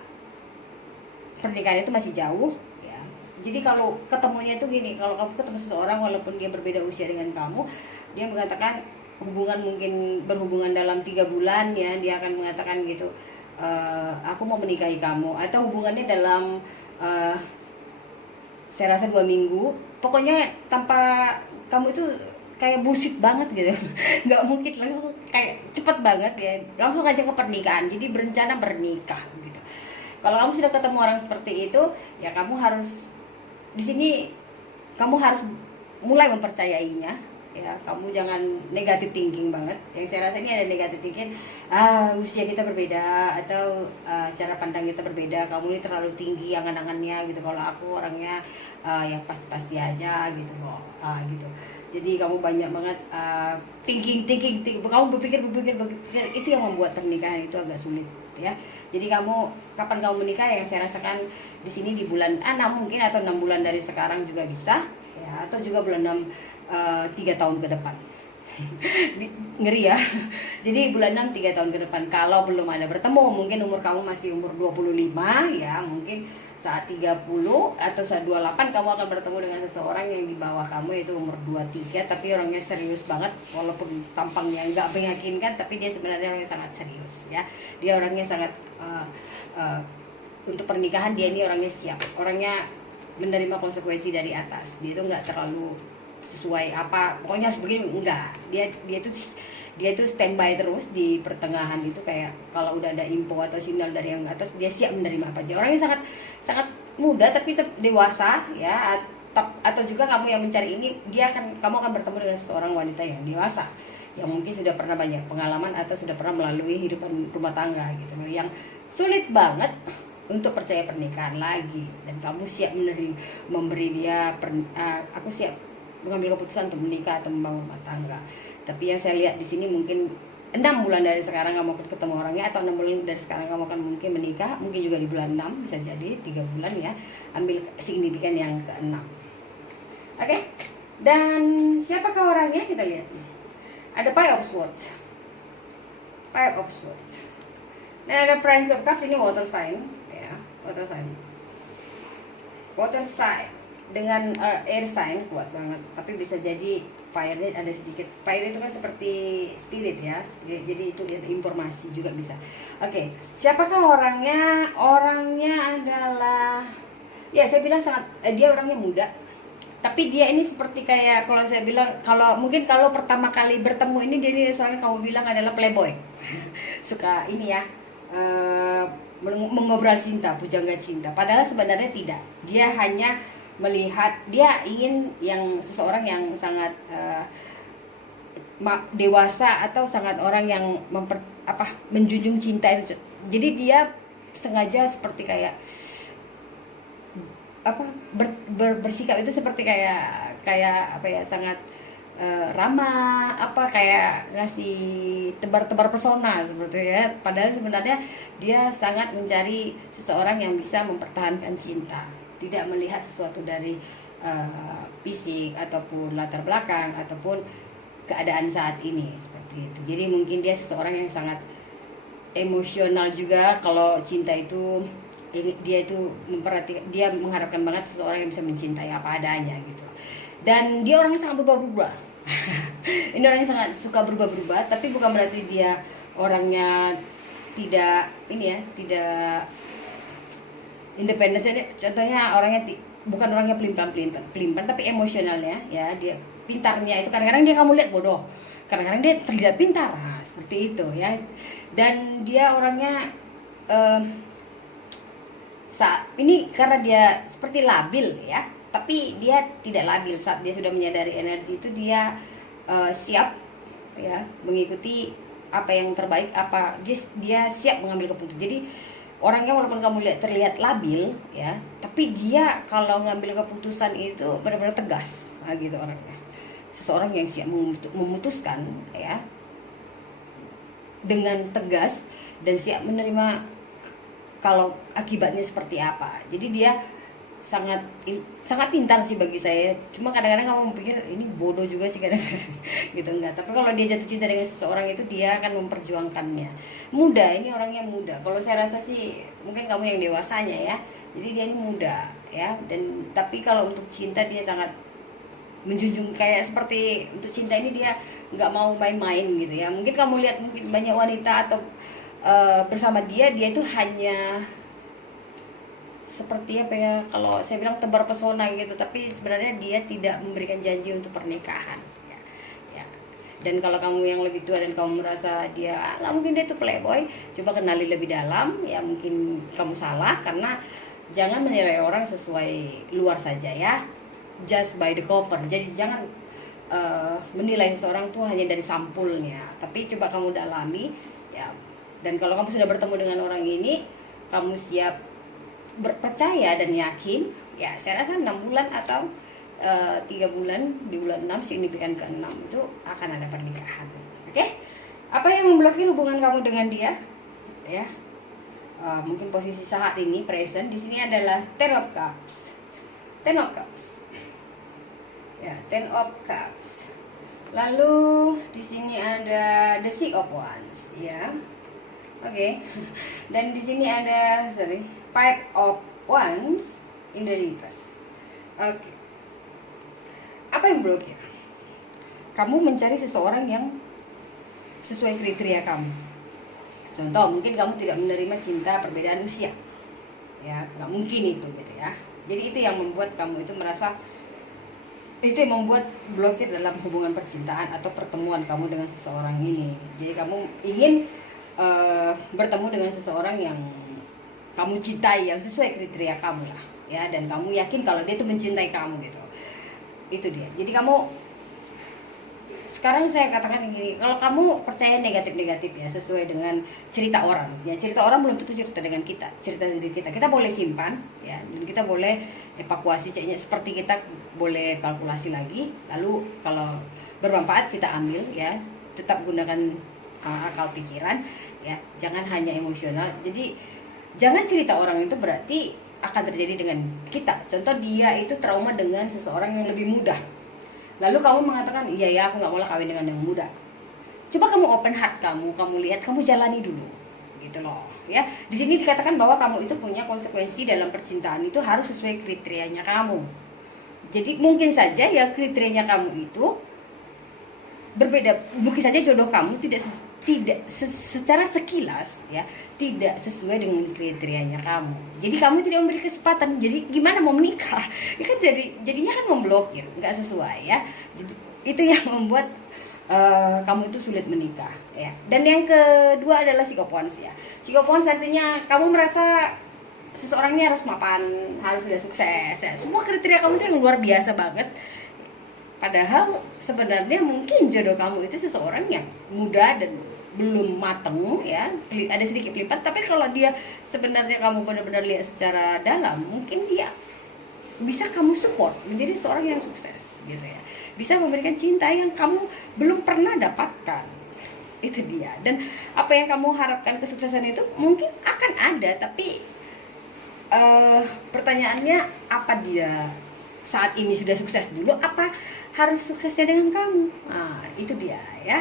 pernikahan itu masih jauh ya. Jadi kalau ketemunya itu gini, kalau kamu ketemu seseorang walaupun dia berbeda usia dengan kamu, dia mengatakan mungkin berhubungan dalam 3 bulan ya, dia akan mengatakan gitu, aku mau menikahi kamu, atau hubungannya dalam saya rasa 2 minggu, pokoknya tanpa kamu itu kayak bullshit banget gitu. Nggak mungkin langsung kayak cepet banget ya, langsung aja ke pernikahan, jadi berencana bernikah gitu. Kalau kamu sudah ketemu orang seperti itu ya, kamu harus di sini kamu harus mulai mempercayainya ya. Kamu jangan negatif thinking banget. Yang saya rasa ini ada negatif thinking, usia kita berbeda, atau cara pandang kita berbeda, kamu ini terlalu tinggi angan-angannya gitu, kalau aku orangnya ya pasti-pasti aja gitu loh, gitu. Jadi kamu banyak banget thinking, kamu berpikir itu yang membuat pernikahan itu agak sulit ya. Jadi kapan kamu menikah? Yang saya rasakan di sini di bulan 6 mungkin, atau 6 bulan dari sekarang juga bisa ya, atau juga bulan 6 3 tahun ke depan. Ngeri ya. Jadi bulan 6 3 tahun ke depan, kalau belum ada bertemu, mungkin umur kamu masih umur 25 ya, mungkin saat 30 atau saat 28 kamu akan bertemu dengan seseorang yang di bawah kamu, yaitu umur 23, tapi orangnya serius banget, walaupun tampangnya nggak meyakinkan, tapi dia sebenarnya orangnya sangat serius ya. Dia orangnya sangat untuk pernikahan, dia ini orangnya siap, orangnya menerima konsekuensi dari atas. Dia itu nggak terlalu sesuai apa, pokoknya harus begini, enggak. Dia itu standby terus di pertengahan itu, kayak kalau udah ada info atau sinyal dari yang atas, dia siap menerima apa aja. Orangnya sangat sangat muda tapi dewasa ya. Atau juga kamu yang mencari ini, kamu akan bertemu dengan seorang wanita yang dewasa, yang mungkin sudah pernah banyak pengalaman atau sudah pernah melalui hidupan rumah tangga gitu loh, yang sulit banget untuk percaya pernikahan lagi, dan kamu siap memberi dia aku siap mengambil keputusan untuk menikah atau membangun rumah tangga. Tapi yang saya lihat di sini, mungkin 6 bulan dari sekarang kamu akan ketemu orangnya, atau 6 bulan dari sekarang kamu akan mungkin menikah, mungkin juga di bulan 6, bisa jadi 3 bulan ya. Ambil signifikan yang ke-6. Oke. Dan siapakah orangnya? Kita lihat. Ada Five of Swords. Five of Swords. Dan ada Prince of Cups, ini water sign ya, water sign. Water sign dengan air sign kuat banget, tapi bisa jadi fire-nya ada sedikit. Fire itu kan seperti spirit ya, spirit, jadi itu informasi juga bisa. Oke, siapakah orangnya? Orangnya adalah, ya saya bilang sangat, dia orangnya muda, tapi dia ini seperti kayak, kalau saya bilang, kalau pertama kali bertemu ini, dia ini soalnya kamu bilang adalah playboy. Suka ini ya, mengobrol cinta, pujangga cinta. Padahal sebenarnya tidak, dia hanya melihat, dia ingin seseorang yang sangat dewasa, atau sangat orang yang menjunjung cinta itu. Jadi dia sengaja seperti kayak bersikap itu seperti kayak apa ya, sangat ramah, kayak ngasih tebar-tebar pesona seperti ya. Padahal sebenarnya dia sangat mencari seseorang yang bisa mempertahankan cinta, tidak melihat sesuatu dari fisik ataupun latar belakang ataupun keadaan saat ini seperti itu. Jadi mungkin dia seseorang yang sangat emosional juga. Kalau cinta itu, dia itu dia mengharapkan banget seseorang yang bisa mencintai apa adanya gitu. Dan dia orangnya sangat berubah-ubah. Ini orangnya sangat suka berubah-ubah, tapi bukan berarti dia orangnya tidak tidak independen. Contohnya orangnya bukan orangnya pelimpan, tapi emosionalnya ya, dia pintarnya itu kadang-kadang kamu lihat bodoh, kadang-kadang dia terlihat pintar, seperti itu ya. Dan dia orangnya saat ini karena dia seperti labil ya, tapi dia tidak labil. Saat dia sudah menyadari energi itu, dia siap ya mengikuti apa yang terbaik, dia siap mengambil keputusan. Jadi orangnya walaupun kamu terlihat labil ya, tapi dia kalau ngambil keputusan itu benar-benar tegas, gitu orangnya. Seseorang yang siap memutuskan ya dengan tegas, dan siap menerima kalau akibatnya seperti apa. Jadi dia sangat pintar sih bagi saya. Cuma kadang-kadang kamu pikir ini bodoh juga sih kadang-kadang gitu, enggak. Tapi kalau dia jatuh cinta dengan seseorang itu, dia akan memperjuangkannya. Muda, ini orangnya muda. Kalau saya rasa sih mungkin kamu yang dewasanya ya. Jadi dia ini muda ya, dan tapi kalau untuk cinta dia sangat menjunjung, kayak seperti untuk cinta ini dia nggak mau main-main gitu ya. Mungkin kamu lihat mungkin banyak wanita atau bersama dia itu hanya seperti apa ya, kalau saya bilang tebar pesona gitu, tapi sebenarnya dia tidak memberikan janji untuk pernikahan ya. Dan kalau kamu yang lebih tua dan kamu merasa dia nggak mungkin dia itu playboy, coba kenali lebih dalam ya. Mungkin kamu salah, karena jangan menilai orang sesuai luar saja ya, just by the cover. Jadi jangan menilai seseorang tuh hanya dari sampulnya, tapi coba kamu dalami ya. Dan kalau kamu sudah bertemu dengan orang ini, kamu siap percaya dan yakin ya, saya rasa 6 bulan atau 3 bulan, di bulan 6 signifikan ke-6 itu akan ada pernikahan. Oke? Apa yang memblokir hubungan kamu dengan dia ya? Mungkin posisi saat ini present. Di sini adalah Ten of Cups. Ten of Cups ya, Ten of Cups. Lalu di sini ada The Six of Wands ya. Oke. Dan di sini ada Five of once in the universe. Oke. Apa yang blokir? Kamu mencari seseorang yang sesuai kriteria kamu. Contoh, mungkin kamu tidak menerima cinta perbedaan usia. Ya, nggak mungkin itu gitu ya. Jadi itu yang membuat kamu itu merasa, itu yang membuat blokir dalam hubungan percintaan atau pertemuan kamu dengan seseorang ini. Jadi kamu ingin bertemu dengan seseorang yang kamu cintai, yang sesuai kriteria kamu lah, ya, dan kamu yakin kalau dia itu mencintai kamu gitu. Itu dia. Jadi kamu, sekarang saya katakan gini, kalau kamu percaya negatif-negatif ya, sesuai dengan cerita orang ya, cerita orang belum tentu cerita dengan kita, cerita diri kita boleh simpan ya, dan kita boleh evakuasi, ceknya seperti kita boleh kalkulasi lagi, lalu kalau bermanfaat kita ambil ya, tetap gunakan akal pikiran ya, jangan hanya emosional. Jadi jangan cerita orang itu berarti akan terjadi dengan kita. Contoh, dia itu trauma dengan seseorang yang lebih muda, lalu kamu mengatakan, iya ya, aku nggak mau kawin dengan yang muda. Coba kamu open heart, kamu lihat, kamu jalani dulu, gitu loh. Ya, di sini dikatakan bahwa kamu itu punya konsekuensi dalam percintaan, itu harus sesuai kriterianya kamu. Jadi mungkin saja ya kriterianya kamu itu berbeda, mungkin saja jodoh kamu secara sekilas ya tidak sesuai dengan kriterianya kamu. Jadi kamu tidak memberi kesempatan. Jadi gimana mau menikah? Ya kan jadinya kan memblokir, nggak sesuai ya. Jadi itu yang membuat kamu itu sulit menikah ya. Dan yang kedua adalah psikopons ya. Psikopons artinya kamu merasa seseorang ini harus mapan, harus sudah sukses ya. Semua kriteria kamu itu yang luar biasa banget. Padahal sebenarnya mungkin jodoh kamu itu seseorang yang muda dan belum mateng ya, ada sedikit pelipat. Tapi kalau dia sebenarnya kamu benar-benar lihat secara dalam, mungkin dia bisa kamu support menjadi seorang yang sukses gitu ya, bisa memberikan cinta yang kamu belum pernah dapatkan. Itu dia. Dan apa yang kamu harapkan kesuksesan itu mungkin akan ada, tapi pertanyaannya, apa dia saat ini sudah sukses dulu, apa harus suksesnya dengan kamu? Nah, itu dia ya.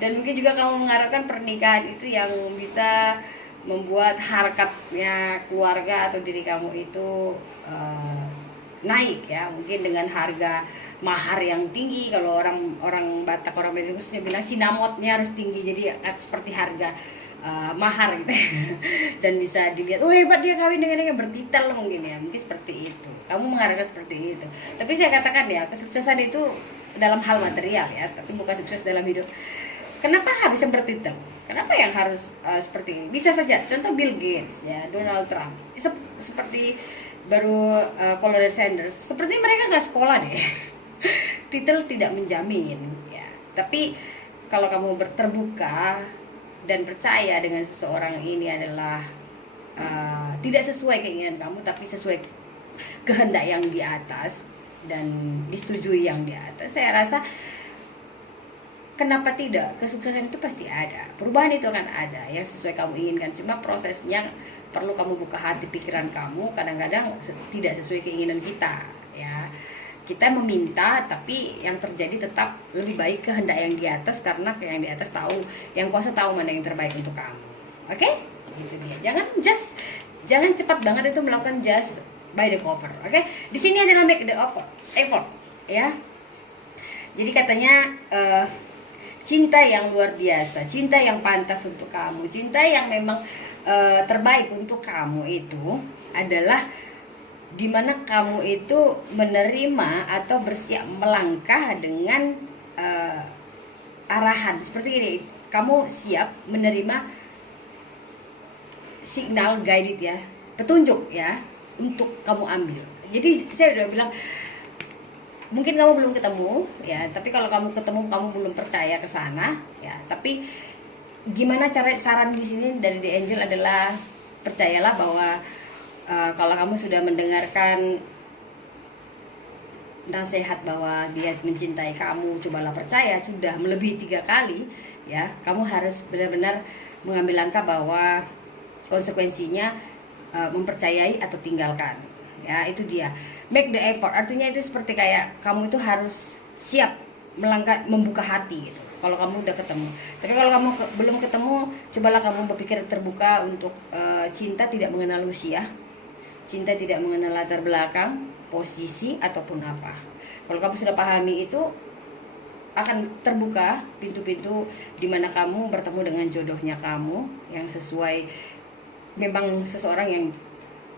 Dan mungkin juga kamu mengharapkan pernikahan itu yang bisa membuat harkatnya keluarga atau diri kamu itu naik ya, mungkin dengan harga mahar yang tinggi. Kalau orang Batak, orang Medan khususnya bilang sinamotnya harus tinggi, jadi seperti harga mahar gitu. Dan bisa dilihat, oh hebat dia kawin dengan yang bertitel, mungkin ya, mungkin seperti itu kamu mengharapkan seperti itu. Tapi saya katakan ya, kesuksesan itu dalam hal material ya, tapi bukan sukses dalam hidup. Kenapa harus yang bertitel? Kenapa yang harus seperti ini? Bisa saja, contoh Bill Gates ya, Donald Trump, seperti baru Colonel Sanders, seperti mereka nggak sekolah deh. Titel tidak menjamin ya, tapi kalau kamu terbuka dan percaya dengan seseorang ini adalah tidak sesuai keinginan kamu, tapi sesuai kehendak yang di atas dan disetujui yang di atas, saya rasa kenapa tidak, kesuksesan itu pasti ada, perubahan itu akan ada yang sesuai kamu inginkan. Cuma prosesnya perlu kamu buka hati pikiran kamu, kadang-kadang tidak sesuai keinginan kita ya. Kita meminta, tapi yang terjadi tetap lebih baik kehendak yang di atas, karena yang di atas tahu, yang kuasa tahu mana yang terbaik untuk kamu. Oke? Gitu dia. Jangan cepat banget itu melakukan just by the cover. Oke? Di sini adalah make the effort, ya. Jadi katanya cinta yang luar biasa, cinta yang pantas untuk kamu, cinta yang memang terbaik untuk kamu itu adalah dimana kamu itu menerima atau bersiap melangkah dengan arahan seperti ini. Kamu siap menerima signal guided ya, petunjuk ya, untuk kamu ambil. Jadi saya udah bilang, mungkin kamu belum ketemu ya, tapi kalau kamu ketemu kamu belum percaya ke sana ya. Tapi gimana cara, saran di sini dari The Angel adalah percayalah bahwa kalau kamu sudah mendengarkan nasihat bahwa dia mencintai kamu, cobalah percaya, sudah melebihi 3 kali ya, kamu harus benar-benar mengambil langkah bahwa konsekuensinya mempercayai atau tinggalkan ya. Itu dia, make the effort, artinya itu seperti kayak kamu itu harus siap melangkah, membuka hati gitu kalau kamu udah ketemu. Tapi kalau kamu belum ketemu, cobalah kamu berpikir terbuka untuk cinta tidak mengenal usia. Cinta tidak mengenal latar belakang, posisi, ataupun apa. Kalau kamu sudah pahami itu, akan terbuka pintu-pintu di mana kamu bertemu dengan jodohnya kamu yang sesuai, memang seseorang yang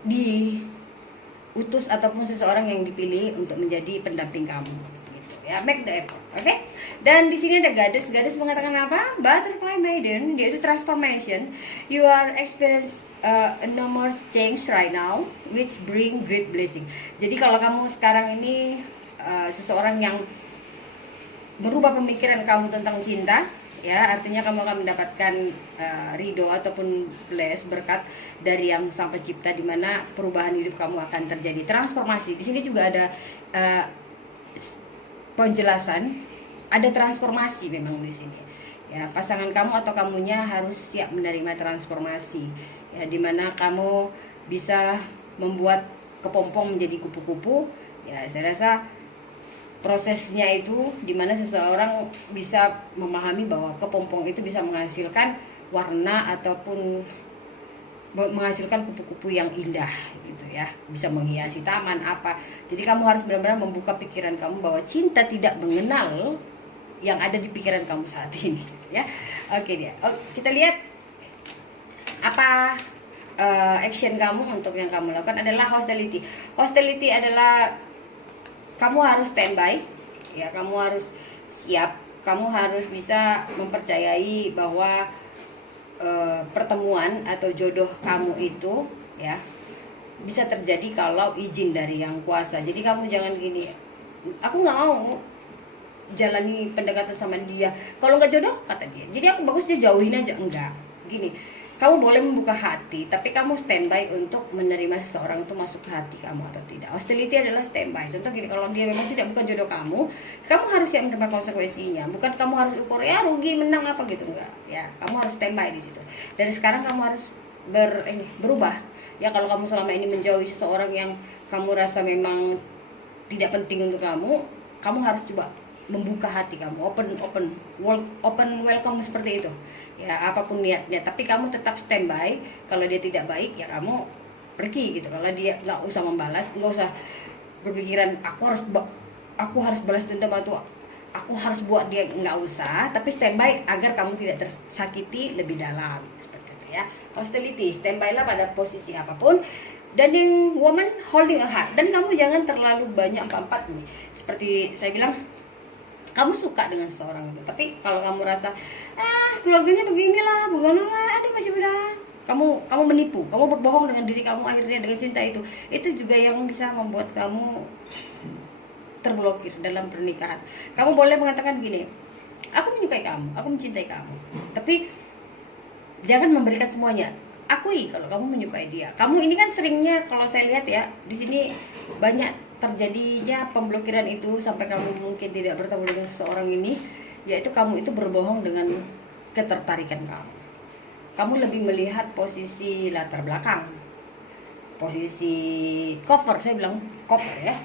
diutus ataupun seseorang yang dipilih untuk menjadi pendamping kamu gitu ya. Make the effort, oke? Dan di sini ada Goddess mengatakan apa? Butterfly Maiden, yaitu transformation. You are experience enormous change right now which bring great blessing. Jadi kalau kamu sekarang ini seseorang yang merubah pemikiran kamu tentang cinta, ya, artinya kamu akan mendapatkan ridho ataupun berkat dari yang Sang Pencipta, di mana perubahan hidup kamu akan terjadi, transformasi. Di sini juga ada penjelasan, ada transformasi memang di sini. Ya, pasangan kamu atau kamunya harus siap menerima transformasi, ya, di mana kamu bisa membuat kepompong menjadi kupu-kupu. Ya, saya rasa prosesnya itu dimana seseorang bisa memahami bahwa kepompong itu bisa menghasilkan warna ataupun menghasilkan kupu-kupu yang indah gitu ya, bisa menghiasi taman apa. Jadi kamu harus benar-benar membuka pikiran kamu bahwa cinta tidak mengenal yang ada di pikiran kamu saat ini ya. Oke dia. Kita lihat apa action kamu untuk yang kamu lakukan adalah hostility. Hostility adalah kamu harus standby, ya, kamu harus siap, kamu harus bisa mempercayai bahwa pertemuan atau jodoh kamu itu, ya, bisa terjadi kalau izin dari yang kuasa. Jadi kamu jangan gini, aku nggak mau jalani pendekatan sama dia, kalau nggak jodoh kata dia, jadi aku bagusnya jauhin aja. Enggak, gini. Kamu boleh membuka hati, tapi kamu standby untuk menerima seseorang itu masuk ke hati kamu atau tidak. Hostility adalah standby. Contoh gini, kalau dia memang tidak bukan jodoh kamu harus siap menerima konsekuensinya. Bukan kamu harus ukur ya rugi menang apa gitu, enggak. Ya, kamu harus standby di situ. Dari sekarang kamu harus berubah. Ya, kalau kamu selama ini menjauhi seseorang yang kamu rasa memang tidak penting untuk kamu harus coba membuka hati kamu, open welcome seperti itu. Ya, apapun niatnya, tapi kamu tetap standby. Kalau dia tidak baik, ya kamu pergi gitu. Kalau dia nggak usah membalas, nggak usah berpikiran aku harus balas dendam atau aku harus buat dia, nggak usah. Tapi standby agar kamu tidak tersakiti lebih dalam seperti itu ya. Hostility, standby lah pada posisi apapun. Dan yang woman holding a heart, dan kamu jangan terlalu banyak empat nih. Seperti saya bilang, kamu suka dengan seseorang itu, tapi kalau kamu rasa keluarganya beginilah, ada masih beda, kamu menipu, kamu berbohong dengan diri kamu akhirnya dengan cinta itu juga yang bisa membuat kamu terblokir dalam pernikahan. Kamu boleh mengatakan gini, aku menyukai kamu, aku mencintai kamu, tapi jangan memberikan semuanya. Akui kalau kamu menyukai dia. Kamu ini kan seringnya kalau saya lihat ya, di sini banyak terjadinya pemblokiran itu sampai kamu mungkin tidak bertemu dengan seseorang ini, yaitu kamu itu berbohong dengan ketertarikan kamu. Kamu lebih melihat posisi latar belakang, posisi cover, saya bilang cover ya.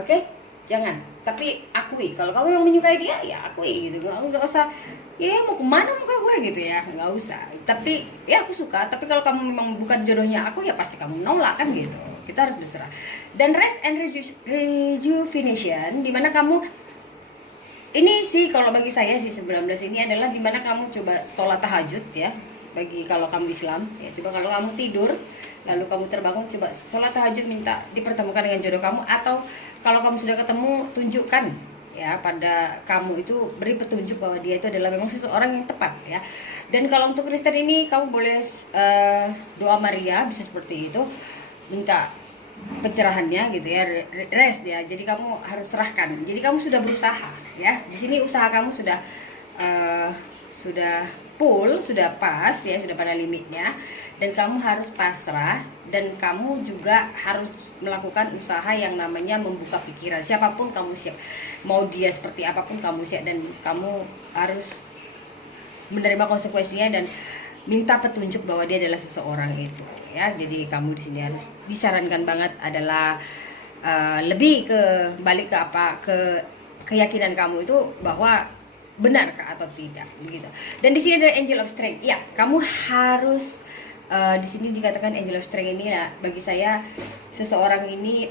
Oke? Jangan, tapi akui kalau kamu yang menyukai dia, ya akui gitu. Nggak usah ya mau kemana muka gue gitu ya, nggak usah. Tapi ya aku suka, tapi kalau kamu memang bukan jodohnya aku, ya pasti kamu nolak kan gitu. Kita harus berserah. Dan rest and rejuvenation, dimana kamu ini sih kalau bagi saya sih 19 ini adalah dimana kamu coba sholat tahajud ya. Bagi kalau kamu Islam ya, coba kalau kamu tidur lalu kamu terbangun, coba sholat tahajud, minta dipertemukan dengan jodoh kamu. Atau kalau kamu sudah ketemu, tunjukkan ya pada kamu itu, beri petunjuk bahwa dia itu adalah memang seseorang yang tepat ya. Dan kalau untuk Kristen ini kamu boleh doa Maria, bisa seperti itu, minta pencerahannya gitu ya, rest ya. Jadi kamu harus serahkan. Jadi kamu sudah berusaha ya. Di sini usaha kamu sudah full, sudah pas ya, sudah pada limitnya. Dan kamu harus pasrah, dan kamu juga harus melakukan usaha yang namanya membuka pikiran. Siapapun kamu siap, mau dia seperti apapun kamu siap, dan kamu harus menerima konsekuensinya dan minta petunjuk bahwa dia adalah seseorang itu ya. Jadi kamu di sini harus disarankan banget adalah lebih ke balik ke keyakinan kamu itu bahwa benar atau tidak begitu. Dan di sini ada angel of strength. Ya, kamu harus Di sini dikatakan angel of strength ini ya, bagi saya seseorang ini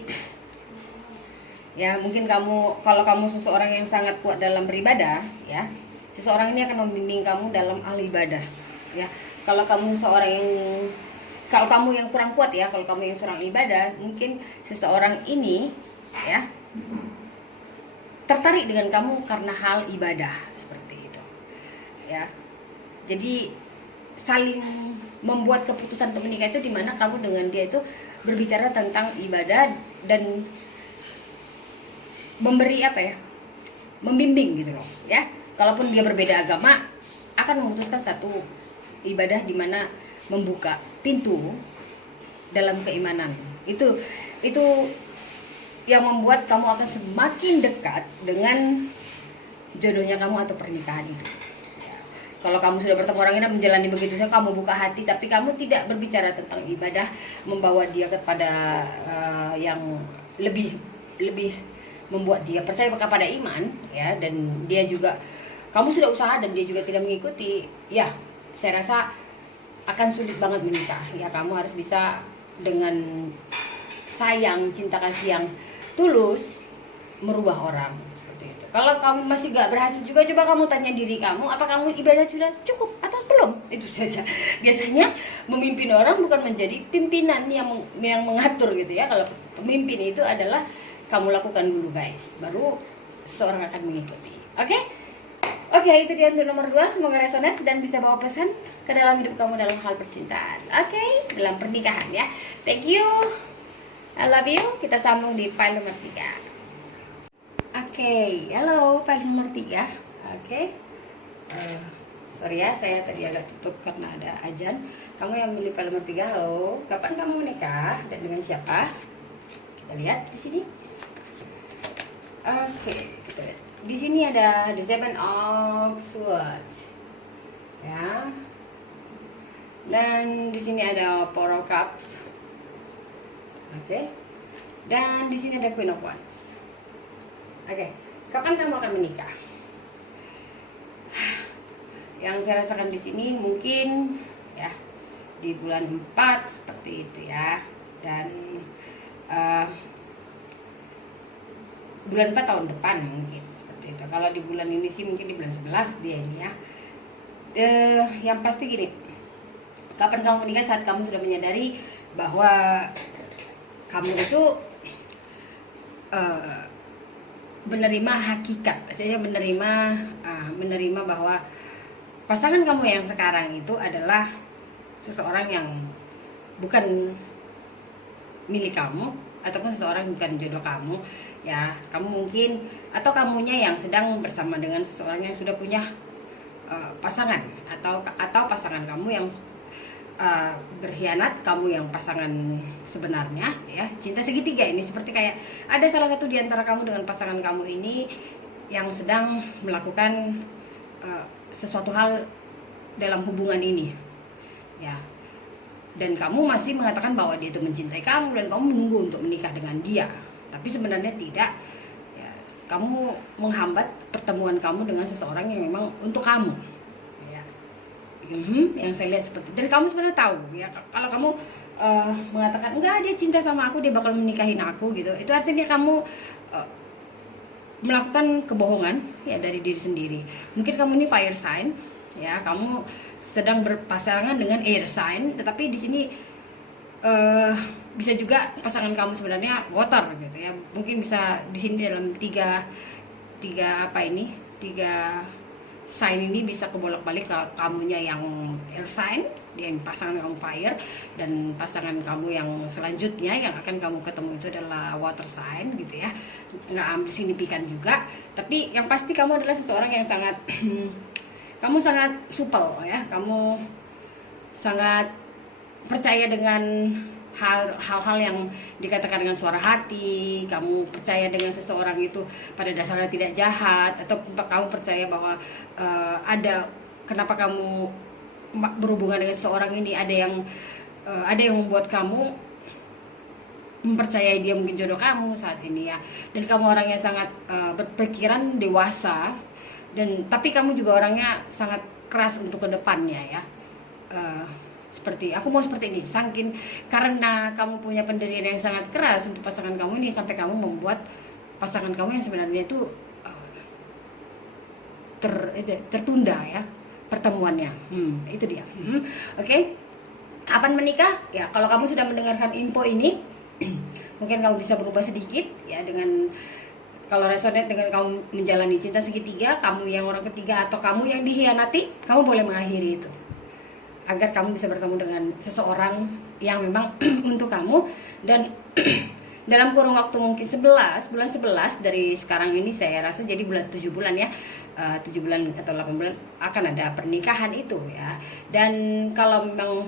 ya, mungkin kalau kamu seseorang yang sangat kuat dalam beribadah ya, seseorang ini akan membimbing kamu dalam hal ibadah ya. Kalau kamu yang kurang kuat ya, kalau kamu yang seorang ibadah, mungkin seseorang ini ya tertarik dengan kamu karena hal ibadah seperti itu ya. Jadi saling membuat keputusan untuk menikah itu dimana kamu dengan dia itu berbicara tentang ibadah dan memberi membimbing gitu loh ya. Kalaupun dia berbeda agama, akan memutuskan satu ibadah dimana membuka pintu dalam keimanan. Itu yang membuat kamu akan semakin dekat dengan jodohnya kamu atau pernikahan itu. Kalau kamu sudah bertemu orang ini menjalani begitu saja, kamu buka hati tapi kamu tidak berbicara tentang ibadah, membawa dia kepada yang lebih membuat dia percaya kepada iman ya, dan dia juga, kamu sudah usaha dan dia juga tidak mengikuti ya, saya rasa akan sulit banget menikah ya. Kamu harus bisa dengan sayang, cinta kasih yang tulus merubah orang. Kalau kamu masih gak berhasil juga, coba kamu tanya diri kamu, apa kamu ibadah sudah cukup atau belum? Itu saja. Biasanya memimpin orang bukan menjadi pimpinan yang mengatur gitu ya. Kalau pemimpin itu adalah kamu lakukan dulu guys, baru seorang akan mengikuti. Oke, itu dia untuk nomor 2. Semoga resonate dan bisa bawa pesan ke dalam hidup kamu dalam hal percintaan. Dalam pernikahan ya. Thank you, I love you. Kita sambung di file nomor 3. Halo, file nomor 3. Sorry ya, saya tadi agak tutup karena ada ajan. Kamu yang milih file nomor 3, halo. Kapan kamu menikah dan dengan siapa? Kita lihat di sini. Kita lihat. Di sini ada the 7 of Swords. Ya. Dan di sini ada Four of Cups. Dan di sini ada Queen of Wands. Kapan kamu akan menikah? Yang saya rasakan di sini mungkin ya di bulan 4 seperti itu ya, dan bulan 4 tahun depan mungkin seperti itu. Kalau di bulan ini sih mungkin di bulan 11 dia ini ya. Yang pasti gini, kapan kamu menikah? Saat kamu sudah menyadari bahwa kamu itu menerima hakikat, saya menerima bahwa pasangan kamu yang sekarang itu adalah seseorang yang bukan milik kamu, ataupun seseorang bukan jodoh kamu ya. Kamu mungkin, atau kamunya yang sedang bersama dengan seseorang yang sudah punya pasangan, atau pasangan kamu yang berkhianat, kamu yang pasangan sebenarnya ya. Cinta segitiga ini seperti kayak ada salah satu di antara kamu dengan pasangan kamu ini yang sedang melakukan sesuatu hal dalam hubungan ini ya, dan kamu masih mengatakan bahwa dia itu mencintai kamu dan kamu menunggu untuk menikah dengan dia, tapi sebenarnya tidak ya. Kamu menghambat pertemuan kamu dengan seseorang yang memang untuk kamu. Yang saya lihat seperti itu. Dan kamu sebenarnya tahu ya, kalau kamu mengatakan enggak, dia cinta sama aku, dia bakal menikahin aku gitu, itu artinya kamu melakukan kebohongan ya dari diri sendiri. Mungkin kamu ini fire sign ya, kamu sedang berpasangan dengan air sign, tetapi di sini bisa juga pasangan kamu sebenarnya water gitu ya. Mungkin bisa di sini dalam tiga sign ini bisa kebolak-balik, kamunya yang air sign, yang pasangan kamu fire, dan pasangan kamu yang selanjutnya yang akan kamu ketemu itu adalah water sign gitu ya. Nggak ambil signifikan juga, tapi yang pasti kamu adalah seseorang yang sangat kamu sangat supel ya, kamu sangat percaya dengan hal-hal yang dikatakan dengan suara hati. Kamu percaya dengan seseorang itu pada dasarnya tidak jahat, atau kamu percaya bahwa kenapa kamu berhubungan dengan seseorang ini ada yang membuat kamu mempercayai dia mungkin jodoh kamu saat ini ya. Dan kamu orangnya sangat berpikiran dewasa, dan tapi kamu juga orangnya sangat keras untuk kedepannya ya. seperti aku mau seperti ini, saking karena kamu punya pendirian yang sangat keras untuk pasangan kamu ini, sampai kamu membuat pasangan kamu yang sebenarnya itu tertunda ya pertemuannya. Itu dia. Oke. Kapan menikah? Ya, kalau kamu sudah mendengarkan info ini, mungkin kamu bisa berubah sedikit ya, dengan kalau resonate dengan kamu menjalani cinta segitiga, kamu yang orang ketiga atau kamu yang dihianati, kamu boleh mengakhiri itu. Agar kamu bisa bertemu dengan seseorang yang memang untuk kamu, dan dalam kurung waktu mungkin bulan 11 dari sekarang ini, saya rasa jadi 7 bulan ya, 7 bulan atau 8 bulan akan ada pernikahan itu ya. Dan kalau memang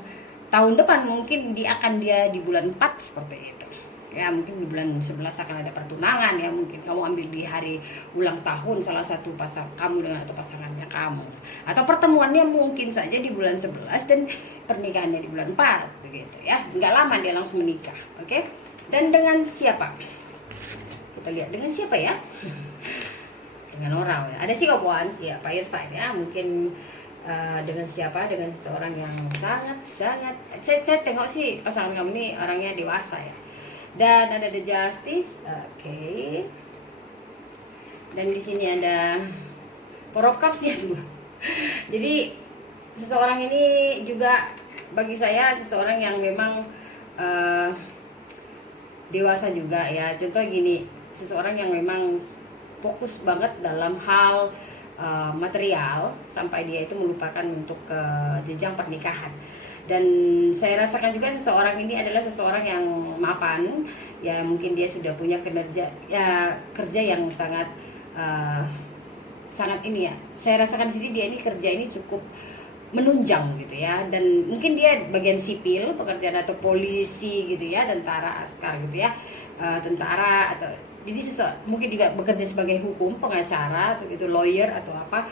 tahun depan mungkin akan di bulan 4 seperti itu ya, mungkin di bulan 11 akan ada pertunangan ya, mungkin kamu ambil di hari ulang tahun salah satu pasang kamu dengan atau pasangannya kamu, atau pertemuannya mungkin saja di bulan 11 dan pernikahannya di bulan 4 begitu ya, nggak lama dia langsung menikah. Oke. Dan dengan siapa? Kita lihat dengan siapa ya. Dengan orang ya. Ada sih kawan ya, fire sign ya, mungkin dengan siapa? Dengan seseorang yang sangat saya tengok sih pasangan kamu ini orangnya dewasa ya. Dan ada the justice. Oke. Dan di sini ada four of cups ya. Jadi seseorang ini juga bagi saya seseorang yang memang dewasa juga ya. Contoh gini, seseorang yang memang fokus banget dalam hal material sampai dia itu melupakan untuk ke jenjang pernikahan. Dan saya rasakan juga seseorang ini adalah seseorang yang mapan ya, mungkin dia sudah punya kerja yang sangat ini ya, saya rasakan di sini dia ini kerja ini cukup menunjang gitu ya, dan mungkin dia bagian sipil pekerjaan atau polisi gitu ya, tentara, askar gitu ya, tentara atau jadi mungkin juga bekerja sebagai hukum, pengacara atau gitu, lawyer atau apa.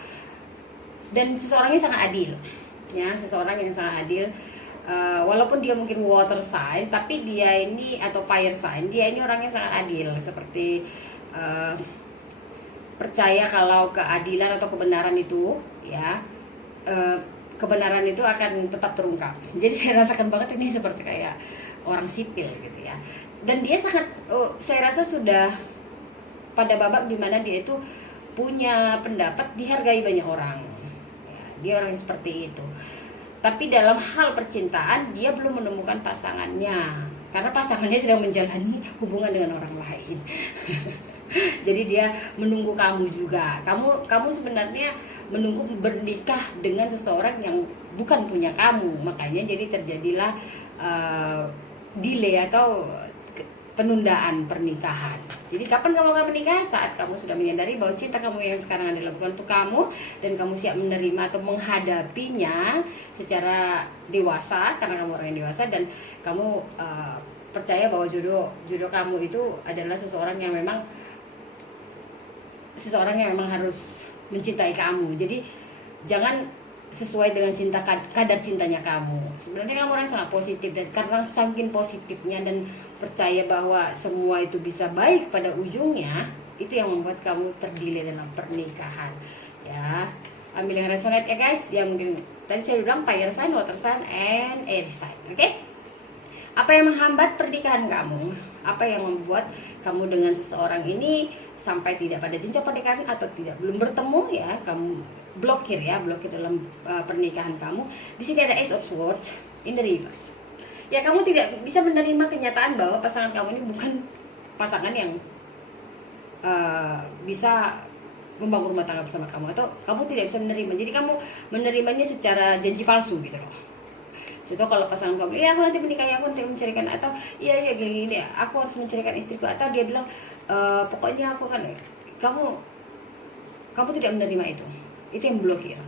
Dan seseorang yang sangat adil ya, seseorang yang sangat adil, walaupun dia mungkin water sign, tapi dia ini atau fire sign, dia ini orangnya sangat adil, seperti percaya kalau keadilan atau kebenaran itu ya, kebenaran itu akan tetap terungkap. Jadi saya rasakan banget ini seperti kayak orang sipil gitu ya. Dan dia sangat, saya rasa sudah pada babak dimana dia itu punya pendapat, dihargai banyak orang ya, dia orang seperti itu. Tapi dalam hal percintaan dia belum menemukan pasangannya, karena pasangannya sedang menjalani hubungan dengan orang lain. Jadi dia menunggu kamu juga, kamu sebenarnya menunggu bernikah dengan seseorang yang bukan punya kamu. Makanya jadi terjadilah delay atau penundaan pernikahan. Jadi kapan kamu akan menikah? Saat kamu sudah menyadari bahwa cinta kamu yang sekarang adalah bukan untuk kamu, dan kamu siap menerima atau menghadapinya secara dewasa, karena kamu orang yang dewasa, dan kamu percaya bahwa jodoh kamu itu adalah seseorang yang memang harus mencintai kamu. Jadi jangan sesuai dengan kadar cintanya kamu. Sebenarnya kamu orang yang sangat positif, dan karena saking positifnya dan percaya bahwa semua itu bisa baik pada ujungnya, itu yang membuat kamu terdelay dalam pernikahan ya. Ambil yang resonate ya guys ya. Mungkin tadi saya bilang fire sign, water sign, and air sign. Oke. Apa yang menghambat pernikahan kamu? Apa yang membuat kamu dengan seseorang ini sampai tidak pada jenjang pernikahan atau belum bertemu ya? Kamu blokir dalam pernikahan kamu. Di sini ada Ace of Swords in the reverse. Ya, kamu tidak bisa menerima kenyataan bahwa pasangan kamu ini bukan pasangan yang bisa membangun rumah tangga bersama kamu, atau kamu tidak bisa menerima. Jadi kamu menerimanya secara janji palsu gitu loh. Contoh kalau pasangan kamu, iya aku nanti menikah, aku nanti menceraikan, atau iya gini aku harus menceraikan istriku, atau dia bilang pokoknya aku kan, kamu tidak menerima itu yang blokir.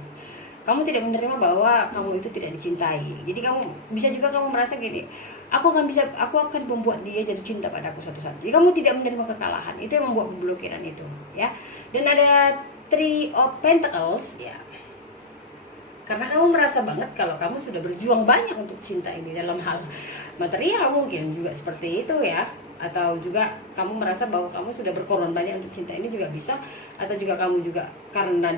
Kamu tidak menerima bahwa kamu itu tidak dicintai. Jadi kamu bisa juga kamu merasa gini, aku akan membuat dia jatuh cinta padaku suatu saat. Jadi kamu tidak menerima kekalahan, itu yang membuat pemblokiran itu ya. Dan ada Three of Pentacles ya, karena kamu merasa banget kalau kamu sudah berjuang banyak untuk cinta ini, dalam hal material mungkin juga seperti itu ya, atau juga kamu merasa bahwa kamu sudah berkorban banyak untuk cinta ini juga bisa, atau juga kamu juga karena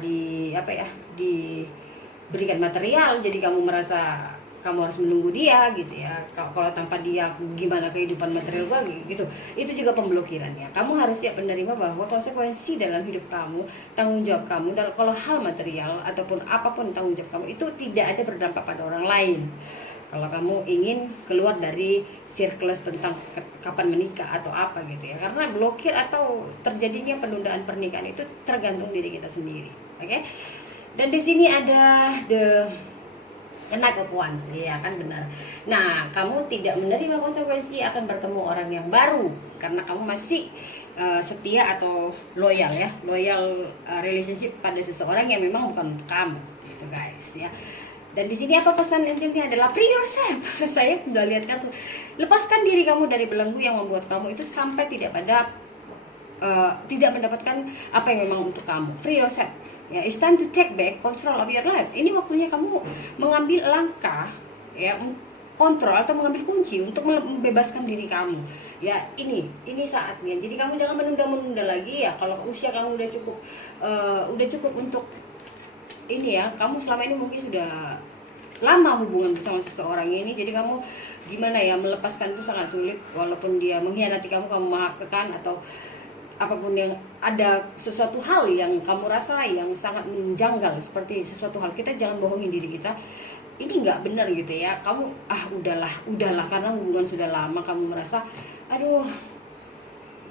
diberikan material, jadi kamu merasa kamu harus menunggu dia gitu ya. Kalau tanpa dia gimana kehidupan material gua gitu. Itu juga pemblokirannya. Kamu harus siap menerima bahwa konsekuensi dalam hidup kamu, tanggung jawab kamu dan kalau hal material ataupun apapun tanggung jawab kamu itu tidak ada berdampak pada orang lain. Kalau kamu ingin keluar dari circle tentang kapan menikah atau apa gitu ya, karena blokir atau terjadinya penundaan pernikahan itu tergantung diri kita sendiri, oke? Dan di sini ada the Knight of Wands, ya kan benar. Nah, kamu tidak menerima konsekuensi akan bertemu orang yang baru karena kamu masih setia atau loyal ya, loyal relationship pada seseorang yang memang bukan untuk kamu, gitu guys ya. Dan di sini apa pesan intinya adalah free yourself. Saya sudah lihat kan, lepaskan diri kamu dari belenggu yang membuat kamu itu sampai tidak mendapatkan apa yang memang untuk kamu. Free yourself. Ya, it's time to take back control of your life. Ini waktunya kamu mengambil langkah, ya, kontrol atau mengambil kunci untuk membebaskan diri kamu. Ya, ini saatnya. Jadi kamu jangan menunda-menunda lagi ya. Kalau usia kamu udah cukup untuk ini ya, kamu selama ini mungkin sudah lama hubungan bersama seseorang ini, jadi kamu gimana ya, melepaskan itu sangat sulit. Walaupun dia mengkhianati kamu maafkan atau apapun yang ada sesuatu hal yang kamu rasa yang sangat menjanggal, seperti sesuatu hal, kita jangan bohongin diri kita, ini nggak benar gitu ya. Kamu udahlah karena hubungan sudah lama, kamu merasa aduh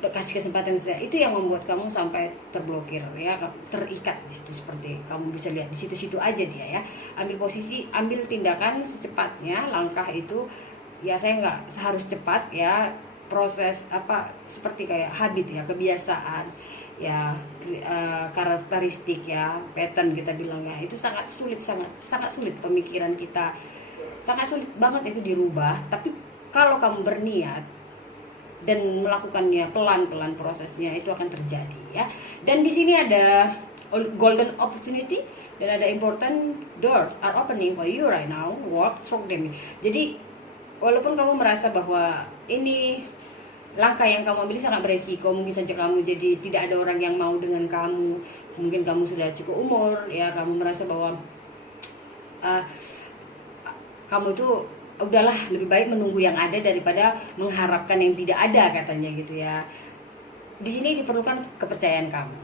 kasih kesempatan saya, itu yang membuat kamu sampai terblokir ya, terikat di situ. Seperti kamu bisa lihat di situ-situ aja dia ya. Ambil posisi, ambil tindakan secepatnya. Langkah itu ya, saya nggak harus cepat ya, proses apa seperti kayak habit ya, kebiasaan ya, karakteristik ya, pattern kita bilangnya, itu sangat sulit pemikiran kita, sangat sulit banget itu dirubah. Tapi kalau kamu berniat dan melakukannya pelan-pelan, prosesnya itu akan terjadi ya. Dan di sini ada golden opportunity dan ada important doors are opening for you right now, walk through them. Jadi walaupun kamu merasa bahwa ini langkah yang kamu ambil sangat beresiko, mungkin saja kamu jadi tidak ada orang yang mau dengan kamu, mungkin kamu sudah cukup umur ya, kamu merasa bahwa kamu itu udahlah, lebih baik menunggu yang ada daripada mengharapkan yang tidak ada, katanya gitu ya. Di sini diperlukan kepercayaan kamu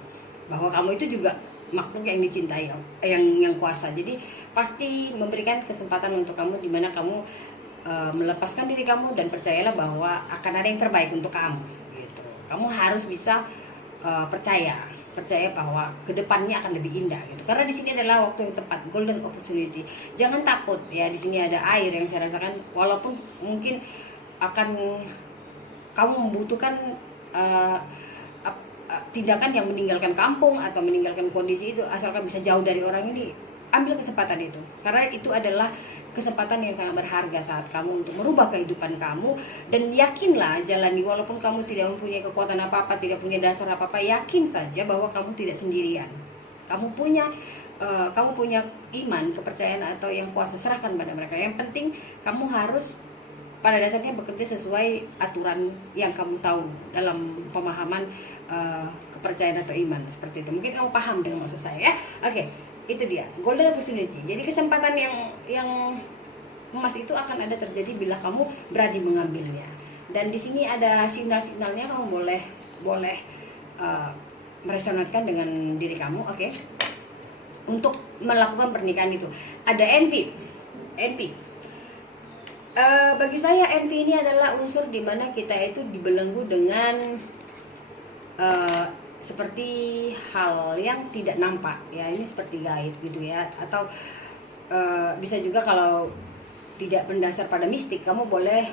bahwa kamu itu juga makhluk yang dicintai, yang kuasa. Jadi pasti memberikan kesempatan untuk kamu, di mana kamu melepaskan diri kamu dan percayalah bahwa akan ada yang terbaik untuk kamu gitu. Kamu harus bisa percaya bahwa kedepannya akan lebih indah gitu. Karena di sini adalah waktu yang tepat, golden opportunity. Jangan takut ya, di sini ada air yang saya rasakan, walaupun mungkin akan kamu membutuhkan tindakan yang meninggalkan kampung atau meninggalkan kondisi itu, asalkan bisa jauh dari orang ini, ambil kesempatan itu. Karena itu adalah kesempatan yang sangat berharga saat kamu untuk merubah kehidupan kamu. Dan yakinlah, jalani, walaupun kamu tidak mempunyai kekuatan apa-apa, tidak punya dasar apa-apa, yakin saja bahwa kamu tidak sendirian. Kamu punya iman, kepercayaan atau yang kuasa, serahkan pada mereka. Yang penting kamu harus pada dasarnya bekerja sesuai aturan yang kamu tahu dalam pemahaman kepercayaan atau iman, seperti itu. Mungkin kamu paham dengan maksud saya ya. Oke. Itu dia golden opportunity. Jadi kesempatan yang emas itu akan ada terjadi bila kamu berani mengambilnya. Dan di sini ada signal-signalnya, kamu boleh meresonankan dengan diri kamu, oke? Untuk melakukan pernikahan itu ada envy. Bagi saya envy ini adalah unsur di mana kita itu dibelenggu dengan seperti hal yang tidak nampak ya, ini seperti gaib gitu ya, atau bisa juga kalau tidak berdasar pada mistik, kamu boleh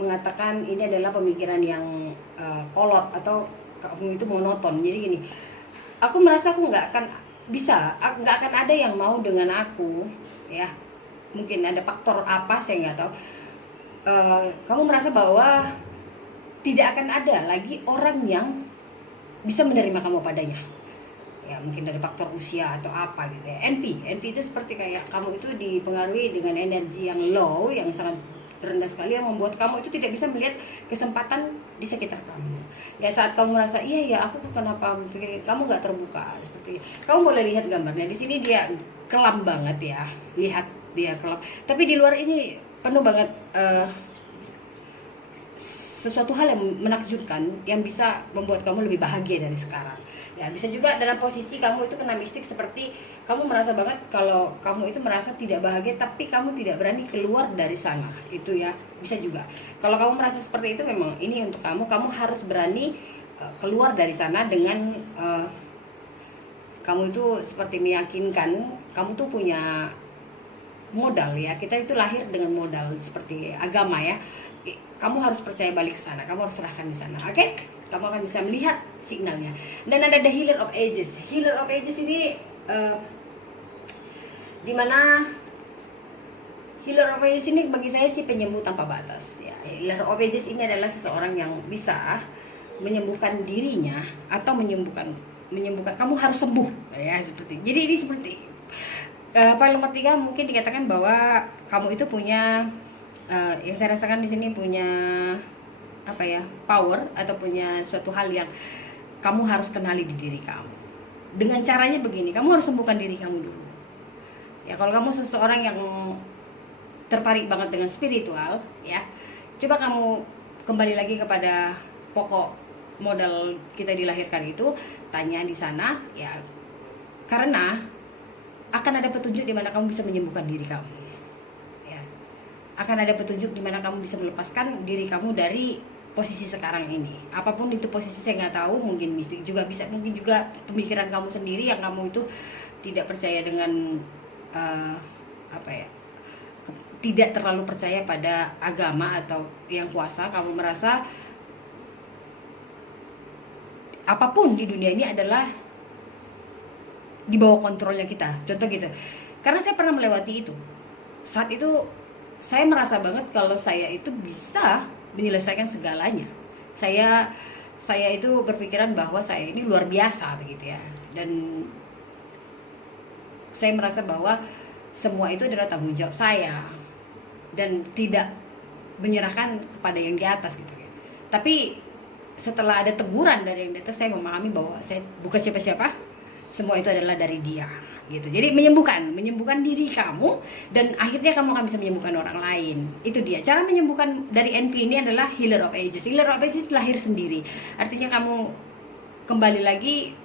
mengatakan ini adalah pemikiran yang kolot atau kamu itu monoton. Jadi gini, aku merasa aku nggak akan ada yang mau dengan aku ya, mungkin ada faktor apa saya nggak tahu. Kamu merasa bahwa tidak akan ada lagi orang yang bisa menerima kamu padanya ya, mungkin dari faktor usia atau apa gitu ya. Envy itu seperti kayak kamu itu dipengaruhi dengan energi yang low, yang sangat rendah sekali, yang membuat kamu itu tidak bisa melihat kesempatan di sekitar kamu. Ya saat kamu merasa iya ya aku kenapa pikirin, kamu nggak terbuka seperti, kamu boleh lihat gambarnya di sini dia kelam banget ya, lihat dia kelam, tapi di luar ini penuh banget sesuatu hal yang menakjubkan yang bisa membuat kamu lebih bahagia dari sekarang. Ya bisa juga dalam posisi kamu itu kena mistik, seperti kamu merasa banget kalau kamu itu merasa tidak bahagia tapi kamu tidak berani keluar dari sana, itu ya bisa juga. Kalau kamu merasa seperti itu, memang ini untuk kamu harus berani keluar dari sana dengan kamu itu seperti meyakinkan kamu tuh punya modal ya. Kita itu lahir dengan modal seperti agama ya. Kamu harus percaya balik ke sana, kamu harus serahkan di sana, oke? Kamu akan bisa melihat signalnya. Dan ada the Healer of Ages. Healer of Ages ini dimana Healer of Ages ini bagi saya sih penyembuh tanpa batas ya. Healer of Ages ini adalah seseorang yang bisa menyembuhkan dirinya atau menyembuhkan kamu harus sembuh ya, seperti. Jadi ini seperti poin nomor 3 mungkin dikatakan bahwa kamu itu punya yang saya rasakan di sini punya apa ya, power atau punya suatu hal yang kamu harus kenali di diri kamu. Dengan caranya begini, kamu harus sembuhkan diri kamu dulu. Ya kalau kamu seseorang yang tertarik banget dengan spiritual, ya coba kamu kembali lagi kepada pokok modal kita dilahirkan itu, tanya di sana ya, karena akan ada petunjuk di mana kamu bisa menyembuhkan diri kamu. Akan ada petunjuk di mana kamu bisa melepaskan diri kamu dari posisi sekarang ini. Apapun itu posisi, saya nggak tahu, mungkin mistik juga bisa, mungkin juga pemikiran kamu sendiri yang kamu itu tidak percaya dengan tidak terlalu percaya pada agama atau yang kuasa. Kamu merasa apapun di dunia ini adalah di bawah kontrolnya kita, contoh gitu. Karena saya pernah melewati itu. Saat itu saya merasa banget kalau saya itu bisa menyelesaikan segalanya. Saya itu berpikiran bahwa saya ini luar biasa begitu ya. Dan saya merasa bahwa semua itu adalah tanggung jawab saya dan tidak menyerahkan kepada yang di atas gitu ya. Tapi setelah ada teguran dari yang di atas, saya memahami bahwa saya bukan siapa-siapa. Semua itu adalah dari Dia. Gitu. Jadi menyembuhkan diri kamu, dan akhirnya kamu akan bisa menyembuhkan orang lain. Itu dia. Cara menyembuhkan dari NP ini adalah Healer of Ages. Healer of Ages lahir sendiri. Artinya kamu kembali lagi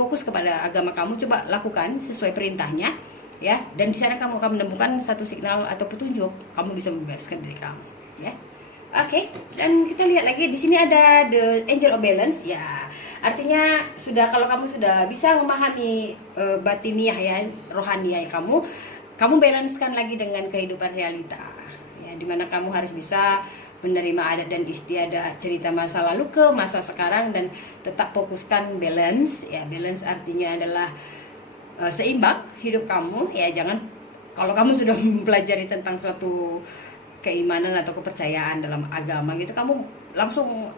fokus kepada agama kamu, coba lakukan sesuai perintahnya ya. Dan di sana kamu akan menemukan satu signal atau petunjuk, kamu bisa membebaskan diri kamu ya. Oke, dan kita lihat lagi di sini ada the Angel of Balance ya. Artinya kalau kamu sudah bisa memahami batiniah ya, rohaniah kamu balancekan lagi dengan kehidupan realita. Ya, dimana kamu harus bisa menerima adat dan istiadat, cerita masa lalu ke masa sekarang, dan tetap fokuskan balance ya. Balance artinya adalah seimbang hidup kamu ya. Jangan, kalau kamu sudah mempelajari tentang suatu keimanan atau kepercayaan dalam agama gitu, kamu langsung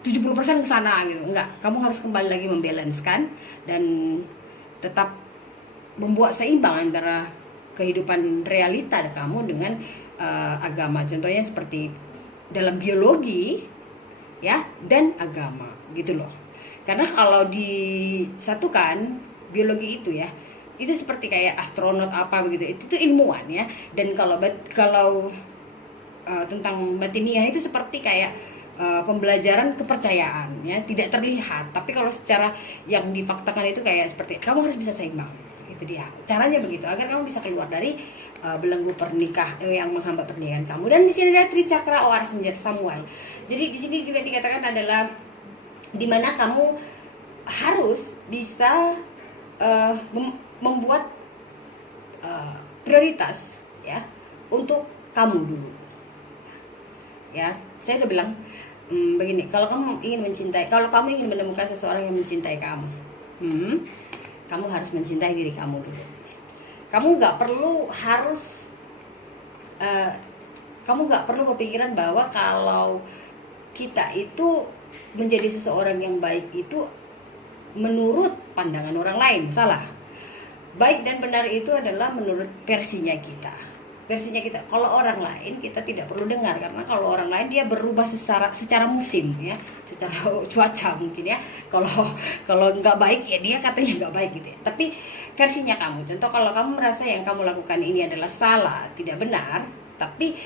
70% ke sana gitu. Enggak, kamu harus kembali lagi membalanskan dan tetap membuat seimbang antara kehidupan realita kamu dengan agama. Contohnya seperti dalam biologi ya dan agama gitu loh. Karena kalau disatukan biologi itu ya, itu seperti kayak astronot apa begitu, itu ilmuwan ya. Dan kalau tentang batiniah itu seperti kayak pembelajaran kepercayaan ya, tidak terlihat, tapi kalau secara yang difaktakan itu kayak seperti kamu harus bisa seimbang. Itu dia caranya begitu, agar kamu bisa keluar dari belenggu yang menghambat pernikahan kamu. Dan di sini ada Tricakra or Archangel Samuel. Jadi di sini juga dikatakan adalah dimana kamu harus bisa membuat prioritas ya untuk kamu dulu ya. Saya udah bilang begini, kalau kamu ingin menemukan seseorang yang mencintai kamu, kamu harus mencintai diri kamu dulu. Kamu nggak perlu kepikiran bahwa kalau kita itu menjadi seseorang yang baik itu menurut pandangan orang lain. Salah. Baik dan benar itu adalah menurut versinya kita. versinya kita. Kalau orang lain kita tidak perlu dengar, karena kalau orang lain dia berubah secara musim ya, secara cuaca mungkin ya. Kalau nggak baik ya dia katanya nggak baik gitu ya. Tapi versinya kamu, contoh kalau kamu merasa yang kamu lakukan ini adalah salah, tidak benar, tapi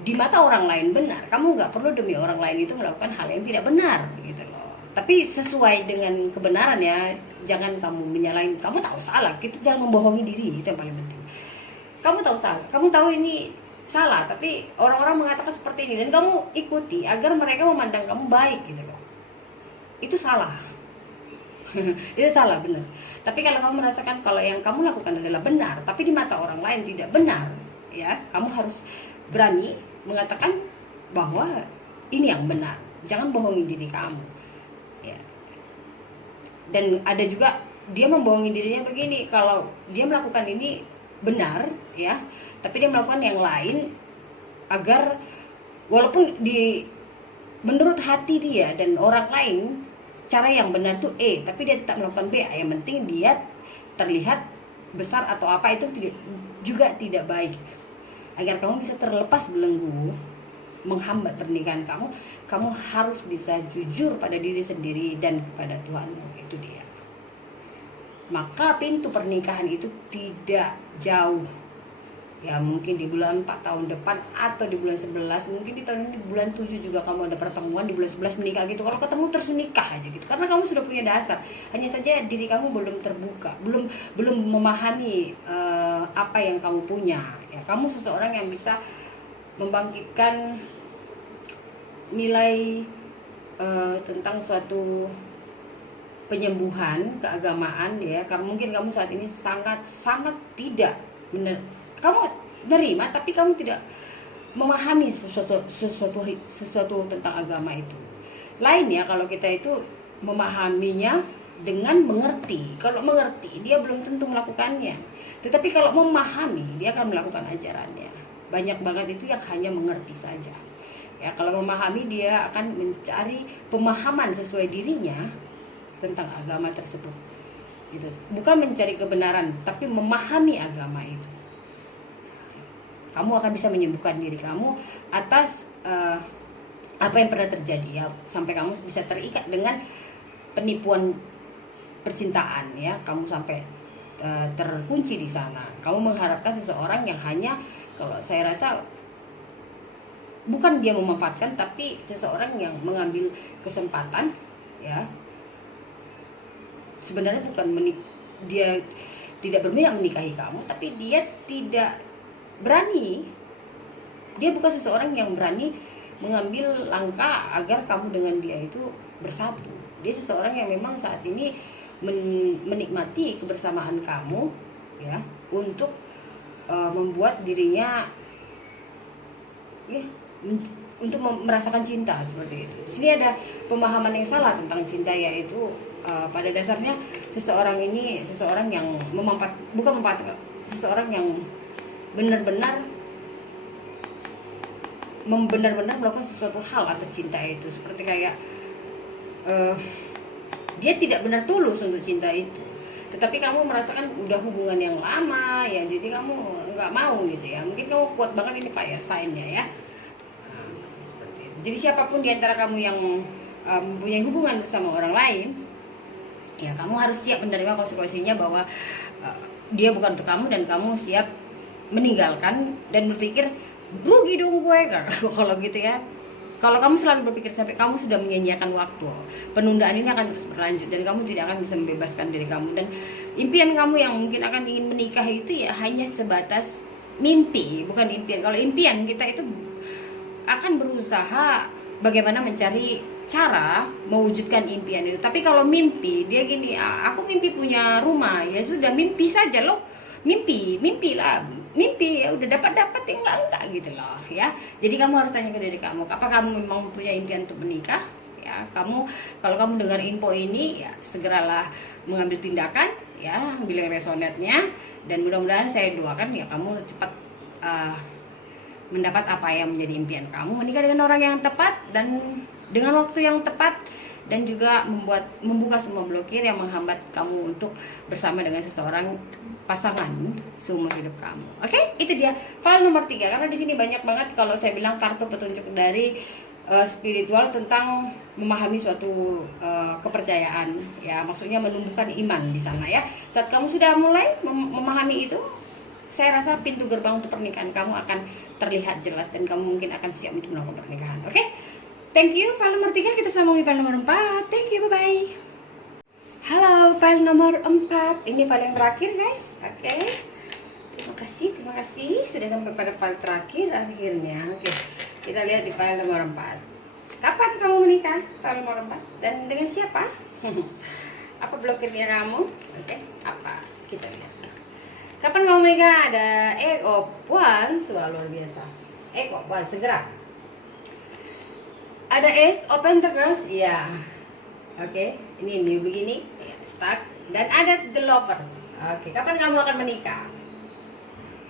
di mata orang lain benar, kamu nggak perlu demi orang lain itu melakukan hal yang tidak benar gitu loh. Tapi sesuai dengan kebenaran ya, jangan kamu menyalahin. Kamu tahu salah, kita jangan membohongi diri, itu yang paling penting. Kamu tahu salah, kamu tahu ini salah, tapi orang-orang mengatakan seperti ini dan kamu ikuti agar mereka memandang kamu baik gitu loh. Itu salah. Itu salah, benar. Tapi kalau kamu merasakan kalau yang kamu lakukan adalah benar, tapi di mata orang lain tidak benar, ya, kamu harus berani mengatakan bahwa ini yang benar. Jangan bohongi diri kamu ya. Dan ada juga dia membohongi dirinya begini, kalau dia melakukan ini benar ya, tapi dia melakukan yang lain agar walaupun menurut hati dia dan orang lain cara yang benar tuh tapi dia tetap melakukan B. Yang penting dia terlihat besar atau apa, itu juga tidak baik. Agar kamu bisa terlepas belenggu menghambat pernikahan kamu, kamu harus bisa jujur pada diri sendiri dan kepada Tuhanmu. Itu dia. Maka pintu pernikahan itu tidak jauh. Ya mungkin di bulan 4 tahun depan atau di bulan 11, mungkin di tahun ini di bulan 7 juga kamu ada pertemuan, di bulan 11 menikah gitu. Kalau ketemu terus menikah aja gitu. Karena kamu sudah punya dasar. Hanya saja diri kamu belum terbuka, belum memahami apa yang kamu punya. Ya, kamu seseorang yang bisa membangkitkan nilai tentang suatu penyembuhan keagamaan ya. Karena mungkin kamu saat ini sangat tidak benar, kamu nerima tapi kamu tidak memahami sesuatu tentang agama itu. Lain ya kalau kita itu memahaminya dengan mengerti. Kalau mengerti dia belum tentu melakukannya, tetapi kalau memahami dia akan melakukan ajarannya. Banyak banget itu yang hanya mengerti saja ya. Kalau memahami dia akan mencari pemahaman sesuai dirinya tentang agama tersebut. Gitu. Bukan mencari kebenaran, tapi memahami agama itu. Kamu akan bisa menyembuhkan diri kamu atas apa yang pernah terjadi ya, sampai kamu bisa terikat dengan penipuan percintaan ya. Kamu sampai terkunci di sana. Kamu mengharapkan seseorang yang hanya, kalau saya rasa bukan dia memanfaatkan, tapi seseorang yang mengambil kesempatan ya. Sebenarnya bukan dia tidak berminat menikahi kamu, tapi dia tidak berani. Dia bukan seseorang yang berani mengambil langkah agar kamu dengan dia itu bersatu. Dia seseorang yang memang saat ini menikmati kebersamaan kamu ya, untuk membuat dirinya ya, untuk merasakan cinta seperti itu. Di sini ada pemahaman yang salah tentang cinta, yaitu pada dasarnya seseorang ini seseorang yang seseorang yang benar-benar melakukan sesuatu hal atau cinta itu, seperti kayak dia tidak benar tulus untuk cinta itu, tetapi kamu merasakan udah hubungan yang lama ya, jadi kamu nggak mau gitu ya. Mungkin kamu kuat banget ini fire sign-nya ya. Seperti itu. Jadi siapapun di antara kamu yang mempunyai hubungan bersama orang lain ya, kamu harus siap menerima konsekuensinya bahwa dia bukan untuk kamu, dan kamu siap meninggalkan dan berpikir rugi dong gue kan. Kalau gitu ya, kalau kamu selalu berpikir sampai kamu sudah menyia-nyiakan waktu, penundaan ini akan terus berlanjut dan kamu tidak akan bisa membebaskan diri kamu. Dan impian kamu yang mungkin akan ingin menikah itu ya hanya sebatas mimpi, bukan impian. Kalau impian kita itu akan berusaha bagaimana mencari cara mewujudkan impian itu. Tapi kalau mimpi, dia gini, aku mimpi punya rumah, ya sudah mimpi saja loh, mimpi lah, mimpi ya udah dapat ya enggak gitu loh ya. Jadi kamu harus tanya ke diri kamu, apa kamu memang punya impian untuk menikah ya. Kalau kamu dengar info ini ya segeralah mengambil tindakan ya, ambil yang resonate-nya, dan mudah-mudahan saya doakan ya kamu cepat mendapat apa yang menjadi impian kamu, menikah dengan orang yang tepat dan dengan waktu yang tepat, dan juga membuka semua blokir yang menghambat kamu untuk bersama dengan seseorang pasangan seumur hidup kamu. Oke, itu dia file nomor 3. Karena di sini banyak banget kalau saya bilang kartu petunjuk dari spiritual tentang memahami suatu kepercayaan, ya maksudnya menumbuhkan iman di sana ya. Saat kamu sudah mulai memahami itu, saya rasa pintu gerbang untuk pernikahan kamu akan terlihat jelas dan kamu mungkin akan siap untuk melakukan pernikahan. Oke? Thank you. File nomor 3, kita sambung di file nomor 4. Thank you, bye-bye. Halo, file nomor 4. Ini file yang terakhir, guys. Oke. Terima kasih sudah sampai pada file terakhir akhirnya. Oke. Kita lihat di file nomor 4. Kapan kamu menikah? File nomor 4. Dan dengan siapa? Apa blokirnya kamu? Oke, apa? Kita lihat. Kapan kamu menikah? Ada Egg of Wands, wah luar biasa. Egg of Wands, segera. Ada Ace of Pentacles, ya. Oke, ini new beginning, ya, start. Dan ada The Lovers. Oke, kapan kamu akan menikah?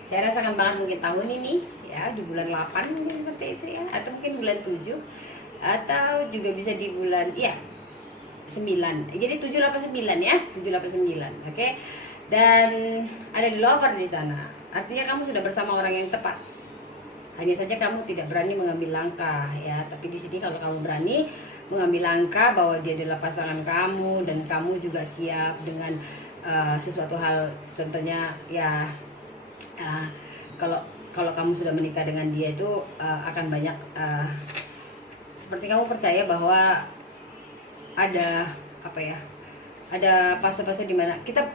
Saya rasakan banget mungkin tahun ini, ya, di bulan 8 mungkin seperti itu ya, atau mungkin bulan 7, atau juga bisa di bulan, ya, 9. Jadi 7, 8, 9 ya, 7, 8, 9. Oke. Dan ada The Lover di sana. Artinya kamu sudah bersama orang yang tepat. Hanya saja kamu tidak berani mengambil langkah ya. Tapi di sini kalau kamu berani mengambil langkah bahwa dia adalah pasangan kamu dan kamu juga siap dengan sesuatu hal, contohnya ya kalau kamu sudah menikah dengan dia itu akan banyak seperti kamu percaya bahwa ada apa ya? Ada fase-fase dimana kita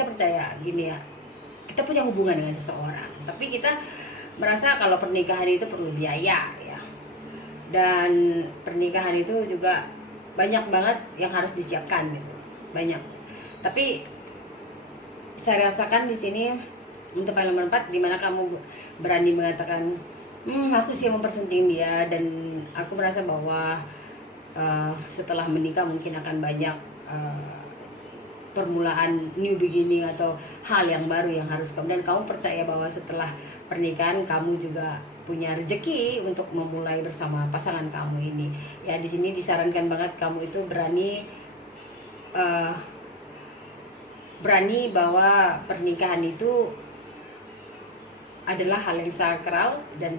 percaya gini ya, kita punya hubungan dengan seseorang, tapi kita merasa kalau pernikahan itu perlu biaya ya, dan pernikahan itu juga banyak banget yang harus disiapkan gitu, banyak. Tapi saya rasakan di sini untuk file nomor 4 dimana kamu berani mengatakan aku siap mempersunting dia, dan aku merasa bahwa setelah menikah mungkin akan banyak permulaan new beginning atau hal yang baru yang harus kamu, dan kamu percaya bahwa setelah pernikahan kamu juga punya rezeki untuk memulai bersama pasangan kamu ini. Ya di sini disarankan banget kamu itu berani bahwa pernikahan itu adalah hal yang sakral, dan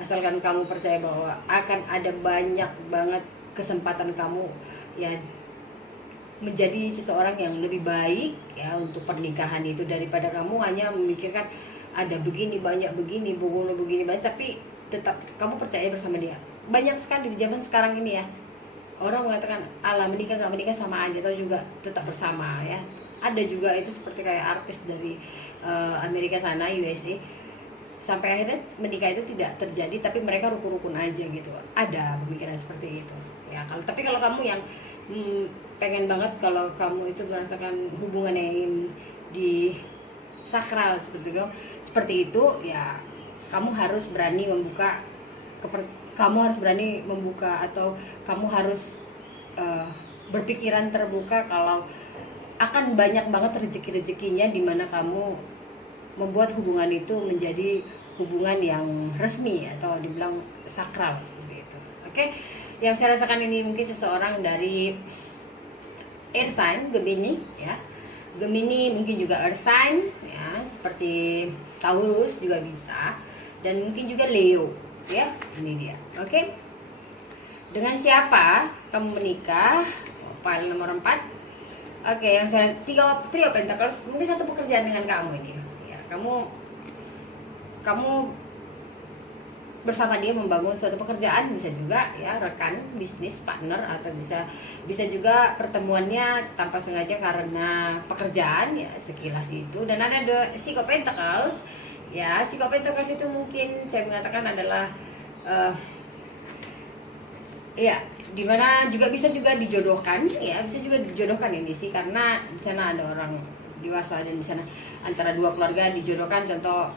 asalkan kamu percaya bahwa akan ada banyak banget kesempatan kamu ya menjadi seseorang yang lebih baik ya untuk pernikahan itu, daripada kamu hanya memikirkan ada begini banyak begini banyak, tapi tetap kamu percaya bersama dia. Banyak sekali di zaman sekarang ini ya orang mengatakan ala menikah nggak menikah sama aja, atau juga tetap bersama ya. Ada juga itu seperti kayak artis dari Amerika sana, USA, sampai akhirnya menikah itu tidak terjadi, tapi mereka rukun-rukun aja gitu. Ada pemikiran seperti itu ya. Kalau kamu yang pengen banget kalau kamu itu merasakan hubungan yang di sakral seperti itu ya, kamu harus berani membuka atau kamu harus berpikiran terbuka kalau akan banyak banget rezeki-rezekinya di mana kamu membuat hubungan itu menjadi hubungan yang resmi atau dibilang sakral seperti itu. Oke? Yang saya rasakan ini mungkin seseorang dari air sign Gemini ya. Gemini mungkin juga earth sign ya, seperti Taurus juga bisa, dan mungkin juga Leo ya. Ini dia. Oke. Dengan siapa kamu menikah? File nomor 4. Oke, yang saya trio pentacles, mungkin satu pekerjaan dengan kamu ini ya. Kamu bersama dia membangun suatu pekerjaan, bisa juga ya rekan bisnis partner, atau bisa juga pertemuannya tanpa sengaja karena pekerjaan ya, sekilas itu. Dan ada the Six of Pentacles ya. Six of Pentacles itu mungkin saya mengatakan adalah ya dimana juga bisa juga dijodohkan ya, bisa juga dijodohkan ini sih, karena di sana ada orang dewasa, dan di sana antara dua keluarga dijodohkan. Contoh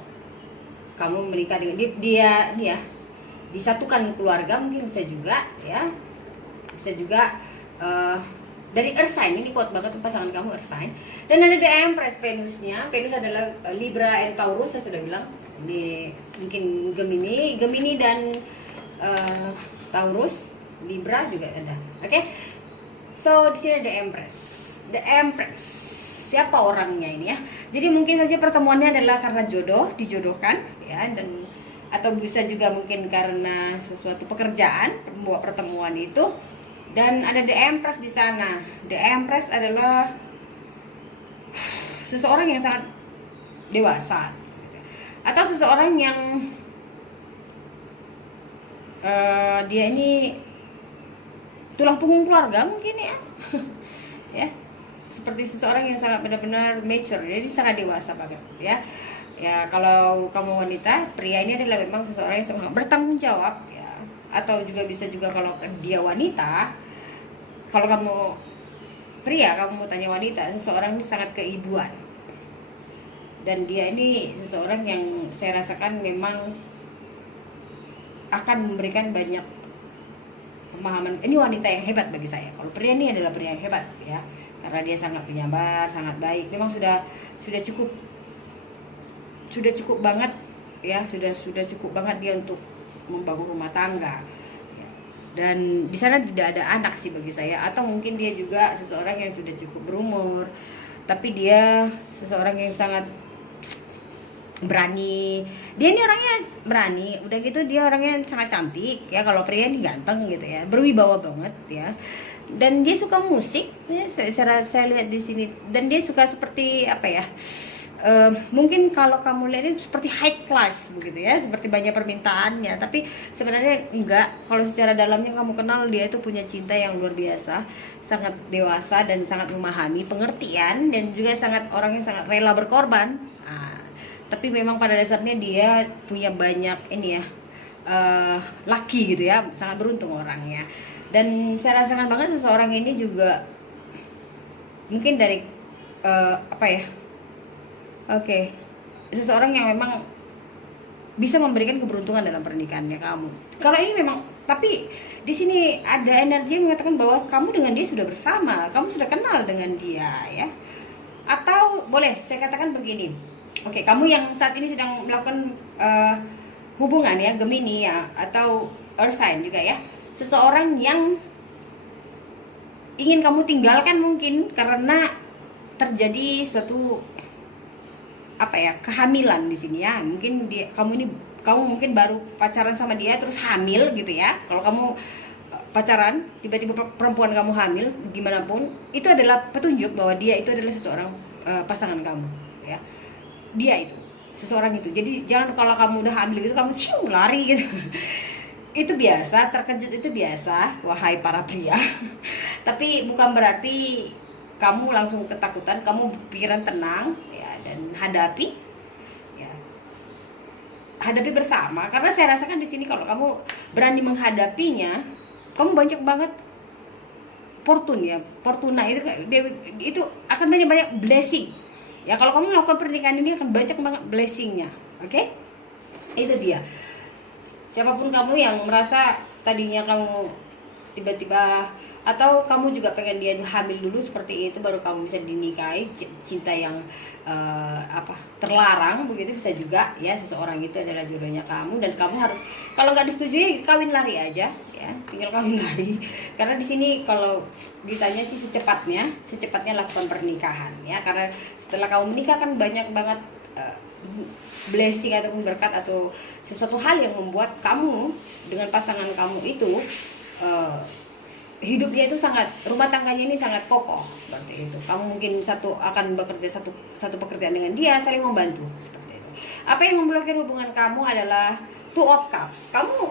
kamu menikah dengan dia disatukan keluarga, mungkin bisa juga ya, bisa juga dari earth sign. Ini kuat banget pasangan kamu earth sign. Dan ada the Empress, Venus adalah Libra and Taurus, saya sudah bilang. Ini mungkin Gemini dan Taurus, Libra juga ada. Oke. So di sini ada Empress. The Empress. Siapa orangnya ini ya? Jadi mungkin saja pertemuannya adalah karena jodoh, dijodohkan ya, dan atau bisa juga mungkin karena sesuatu pekerjaan membuat pertemuan itu. Dan ada The Empress di sana. The Empress adalah seseorang yang sangat dewasa, atau seseorang yang dia ini tulang punggung keluarga mungkin ya. Ya, seperti seseorang yang sangat benar-benar mature, jadi sangat dewasa banget ya. Ya, kalau kamu wanita, pria ini adalah memang seseorang yang sangat bertanggung jawab ya. Atau juga bisa juga kalau dia wanita, kalau kamu pria, kamu mau tanya wanita, seseorang ini sangat keibuan. Dan dia ini seseorang yang saya rasakan memang akan memberikan banyak pemahaman. Ini wanita yang hebat bagi saya. Kalau pria ini adalah pria yang hebat ya, karena dia sangat penyabar, sangat baik. Memang sudah cukup banget ya, sudah cukup banget dia untuk membangun rumah tangga ya. Dan di sana tidak ada anak sih bagi saya, atau mungkin dia juga seseorang yang sudah cukup berumur, tapi dia seseorang yang sangat berani. Dia ini orangnya berani, udah gitu dia orangnya sangat cantik ya. Kalau pria ini ganteng gitu ya, berwibawa banget ya. Dan dia suka musik ya, saya lihat di sini. Dan dia suka seperti apa ya, mungkin kalau kamu lihat ini seperti high class begitu ya, seperti banyak permintaannya, tapi sebenarnya enggak. Kalau secara dalamnya kamu kenal, dia itu punya cinta yang luar biasa, sangat dewasa dan sangat memahami, pengertian, dan juga sangat orang yang sangat rela berkorban. Tapi memang pada dasarnya dia punya banyak ini ya, laki gitu ya, sangat beruntung orangnya. Dan saya rasakan banget seseorang ini juga mungkin dari apa ya, oke, seseorang yang memang bisa memberikan keberuntungan dalam pernikahannya kamu. Kalau ini memang, tapi di sini ada energi yang mengatakan bahwa kamu dengan dia sudah bersama, kamu sudah kenal dengan dia ya. Atau boleh saya katakan begini, oke, kamu yang saat ini sedang melakukan hubungan ya, Gemini ya, atau Earth sign juga ya, seseorang yang ingin kamu tinggalkan mungkin karena terjadi suatu apa ya, kehamilan di sini ya. Mungkin kamu mungkin baru pacaran sama dia terus hamil gitu ya. Kalau kamu pacaran tiba-tiba perempuan kamu hamil, gimana pun itu adalah petunjuk bahwa dia itu adalah seseorang pasangan kamu ya. Dia itu seseorang itu. Jadi jangan kalau kamu udah hamil gitu kamu cium lari gitu. Itu biasa, terkejut itu biasa, wahai para pria. Tapi bukan berarti kamu langsung ketakutan, kamu pikiran tenang ya, dan hadapi ya. Hadapi bersama, karena saya rasakan di sini kalau kamu berani menghadapinya, kamu banyak banget fortuna itu akan banyak blessing. Ya, kalau kamu melakukan pernikahan ini akan banyak banget blessingnya, oke? Itu dia. Siapapun kamu yang merasa tadinya kamu tiba-tiba, atau kamu juga pengen dia hamil dulu seperti itu baru kamu bisa dinikahi, cinta yang terlarang begitu, bisa juga ya. Seseorang itu adalah jodohnya kamu, dan kamu harus, kalau nggak disetujui kawin lari aja ya, tinggal kawin lari. Karena di sini kalau ditanya sih secepatnya lakukan pernikahan ya, karena setelah kamu menikah kan banyak banget blessing ataupun berkat atau sesuatu hal yang membuat kamu dengan pasangan kamu itu hidupnya itu sangat, rumah tangganya ini sangat kokoh seperti itu. Kamu mungkin akan bekerja satu pekerjaan dengan dia, saling membantu seperti itu. Apa yang memblokir hubungan kamu adalah Two of Cups. Kamu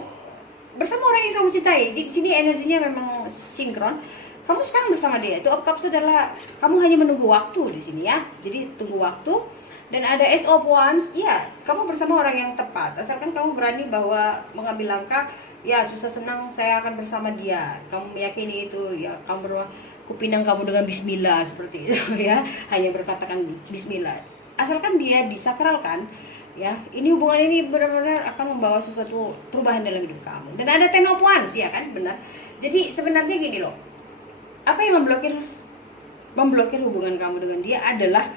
bersama orang yang kamu cintai, di sini energinya memang sinkron. Kamu sekarang bersama dia. Two of Cups adalah kamu hanya menunggu waktu di sini ya. Jadi tunggu waktu. Dan ada Ace of Wands, ya kamu bersama orang yang tepat, asalkan kamu berani bahwa mengambil langkah. Ya susah senang saya akan bersama dia, kamu meyakini itu ya, kamu kupinang kamu dengan bismillah seperti itu ya, hanya berkatakan bismillah, asalkan dia disakralkan ya. Ini hubungan ini benar-benar akan membawa sesuatu perubahan dalam hidup kamu. Dan ada Ten of Wands ya kan, benar. Jadi sebenarnya gini loh, apa yang memblokir hubungan kamu dengan dia adalah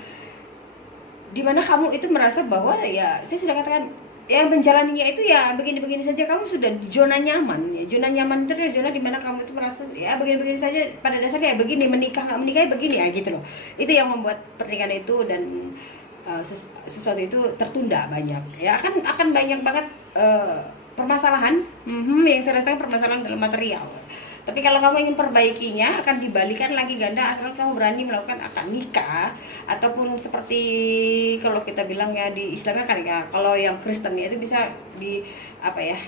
dimana kamu itu merasa bahwa ya, saya sudah katakan yang menjalaninya itu ya begini-begini saja. Kamu sudah di zona nyaman ya. Zona nyaman itu adalah zona dimana kamu itu merasa ya begini-begini saja, pada dasarnya ya begini, menikah nggak menikah ya begini ya gitu loh. Itu yang membuat pernikahan itu dan sesuatu itu tertunda banyak ya. Akan banyak banget permasalahan yang saya rasakan, permasalahan dalam material. Tapi kalau kamu ingin perbaikinya, akan dibalikan lagi ganda asal kamu berani melakukan akad nikah, ataupun seperti kalau kita bilang ya di Islamnya kan ya, kalau yang Kristennya itu bisa di apa ya,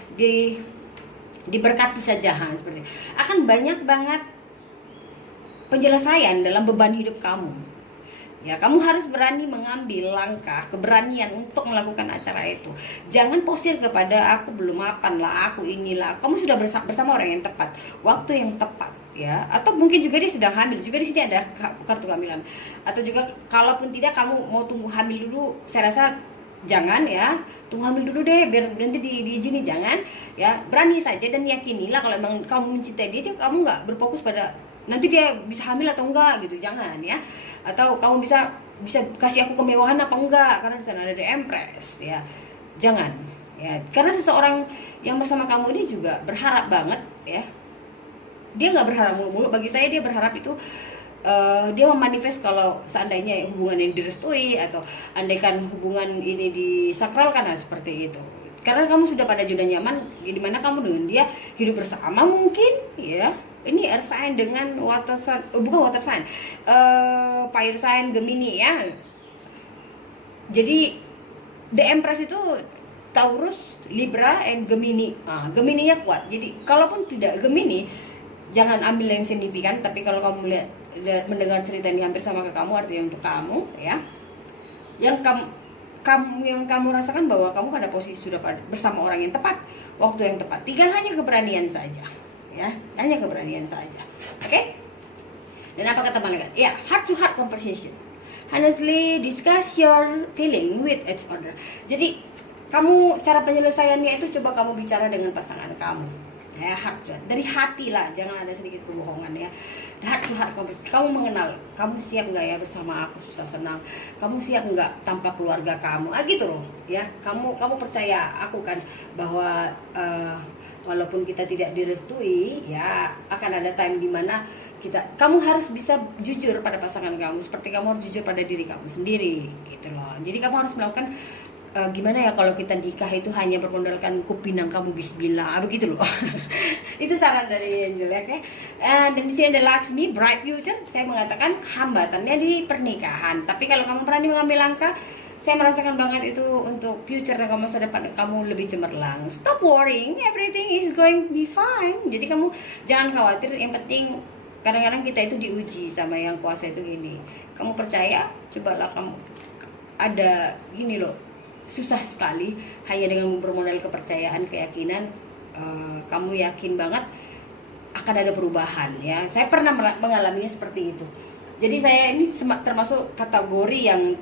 diberkati saja, seperti akan banyak banget penyelesaian dalam beban hidup kamu. Ya, kamu harus berani mengambil langkah, keberanian untuk melakukan acara itu. Jangan posir kepada aku belum mapan lah, aku inilah. Kamu sudah bersama orang yang tepat, waktu yang tepat, ya. Atau mungkin juga dia sedang hamil. Juga di sini ada kartu kehamilan. Atau juga kalaupun tidak kamu mau tunggu hamil dulu, saya rasa jangan ya. Tunggu hamil dulu deh, biar nanti diizini, jangan. Ya, berani saja dan yakinilah kalau memang kamu mencintai dia, kamu nggak berfokus pada nanti dia bisa hamil atau enggak gitu, jangan ya. Atau kamu bisa kasih aku kemewahan apa enggak karena di sana ada Empress ya, jangan ya. Karena seseorang yang bersama kamu ini juga berharap banget ya, dia nggak berharap mulu-mulu. Bagi saya dia berharap itu dia memanifest kalau seandainya hubungan yang direstui atau andaikan hubungan ini disakralkan, seperti itu. Karena kamu sudah pada zona nyaman di mana kamu dengan dia hidup bersama mungkin ya. Ini air sign dengan water sign, bukan water sign, fire sign Gemini ya. Jadi The Empress itu Taurus, Libra, and Gemini. Gemininya kuat. Jadi kalaupun tidak Gemini, jangan ambil yang signifikan. Tapi kalau kamu mendengar cerita ini hampir sama ke kamu, artinya untuk kamu ya. Yang kamu rasakan bahwa kamu pada posisi sudah bersama orang yang tepat, waktu yang tepat. Tinggal hanya keberanian saja. Ya, hanya keberanian saja. Oke? Dan apa kata malaikat? Ya, heart to heart conversation. Honestly discuss your feeling with each other. Jadi, kamu cara penyelesaiannya itu coba kamu bicara dengan pasangan kamu. Ya, heart to heart. Dari hati lah, jangan ada sedikit kebohongan ya. Heart to heart conversation. Kamu mengenal, kamu siap nggak ya bersama aku susah senang? Kamu siap nggak tanpa keluarga kamu? Gitu loh, ya. Kamu percaya aku kan bahwa walaupun kita tidak direstui, ya akan ada time dimana kamu harus bisa jujur pada pasangan kamu, seperti kamu harus jujur pada diri kamu sendiri, gitu loh. Jadi kamu harus melakukan gimana ya kalau kita nikah itu hanya bermodalkan kupinang kamu bismillah, begitu loh. Itu saran dari Angel ya, oke? Dan di sini ada Laksmi, bright future. Saya mengatakan hambatannya di pernikahan. Tapi kalau kamu berani mengambil langkah, saya merasakan banget itu untuk future dan masa depan kamu lebih cemerlang. Stop worrying, everything is going to be fine. Jadi kamu jangan khawatir, yang penting kadang-kadang kita itu diuji sama yang kuasa itu gini. Kamu percaya, cobalah kamu ada gini loh, susah sekali hanya dengan bermodal kepercayaan, keyakinan. Kamu yakin banget akan ada perubahan ya. Saya pernah mengalaminya seperti itu. Jadi saya ini termasuk kategori yang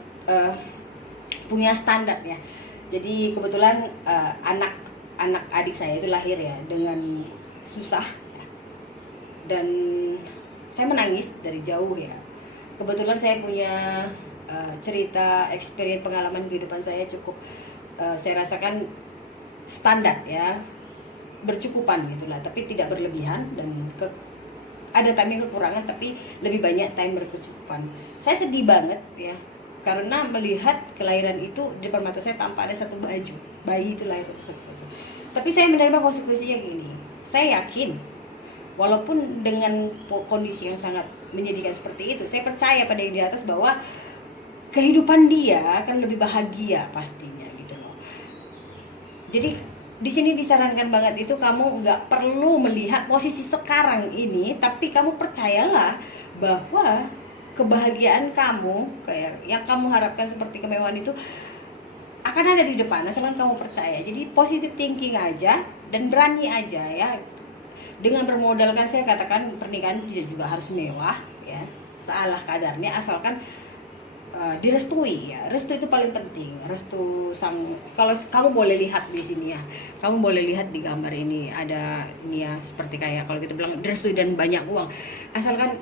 punya standar ya. Jadi kebetulan anak adik saya itu lahir ya dengan susah ya. Dan saya menangis dari jauh ya. Kebetulan saya punya cerita, experience, pengalaman kehidupan saya cukup saya rasakan standar ya, bercukupan gitulah, tapi tidak berlebihan dan ada time kekurangan, tapi lebih banyak time berkecukupan. Saya sedih banget ya, karena melihat kelahiran itu di depan mata saya tanpa ada satu baju. Bayi itu lahir tanpa satu baju. Tapi saya menerima konsekuensinya gini. Saya yakin, walaupun dengan kondisi yang sangat menyedihkan seperti itu, saya percaya pada yang di atas bahwa kehidupan dia akan lebih bahagia pastinya gitu loh. Jadi di sini disarankan banget itu kamu nggak perlu melihat posisi sekarang ini, tapi kamu percayalah bahwa kebahagiaan kamu kayak yang kamu harapkan seperti kemewahan itu akan ada di depan, asalkan kamu percaya. Jadi positive thinking aja dan berani aja ya. Dengan bermodalkan, saya katakan pernikahan tidak juga harus mewah ya, sealah kadarnya, asalkan direstui ya. Restu itu paling penting. Restu kalau kamu boleh lihat di sini ya, kamu boleh lihat di gambar ini ada ini ya, seperti kayak kalau kita bilang direstui dan banyak uang, asalkan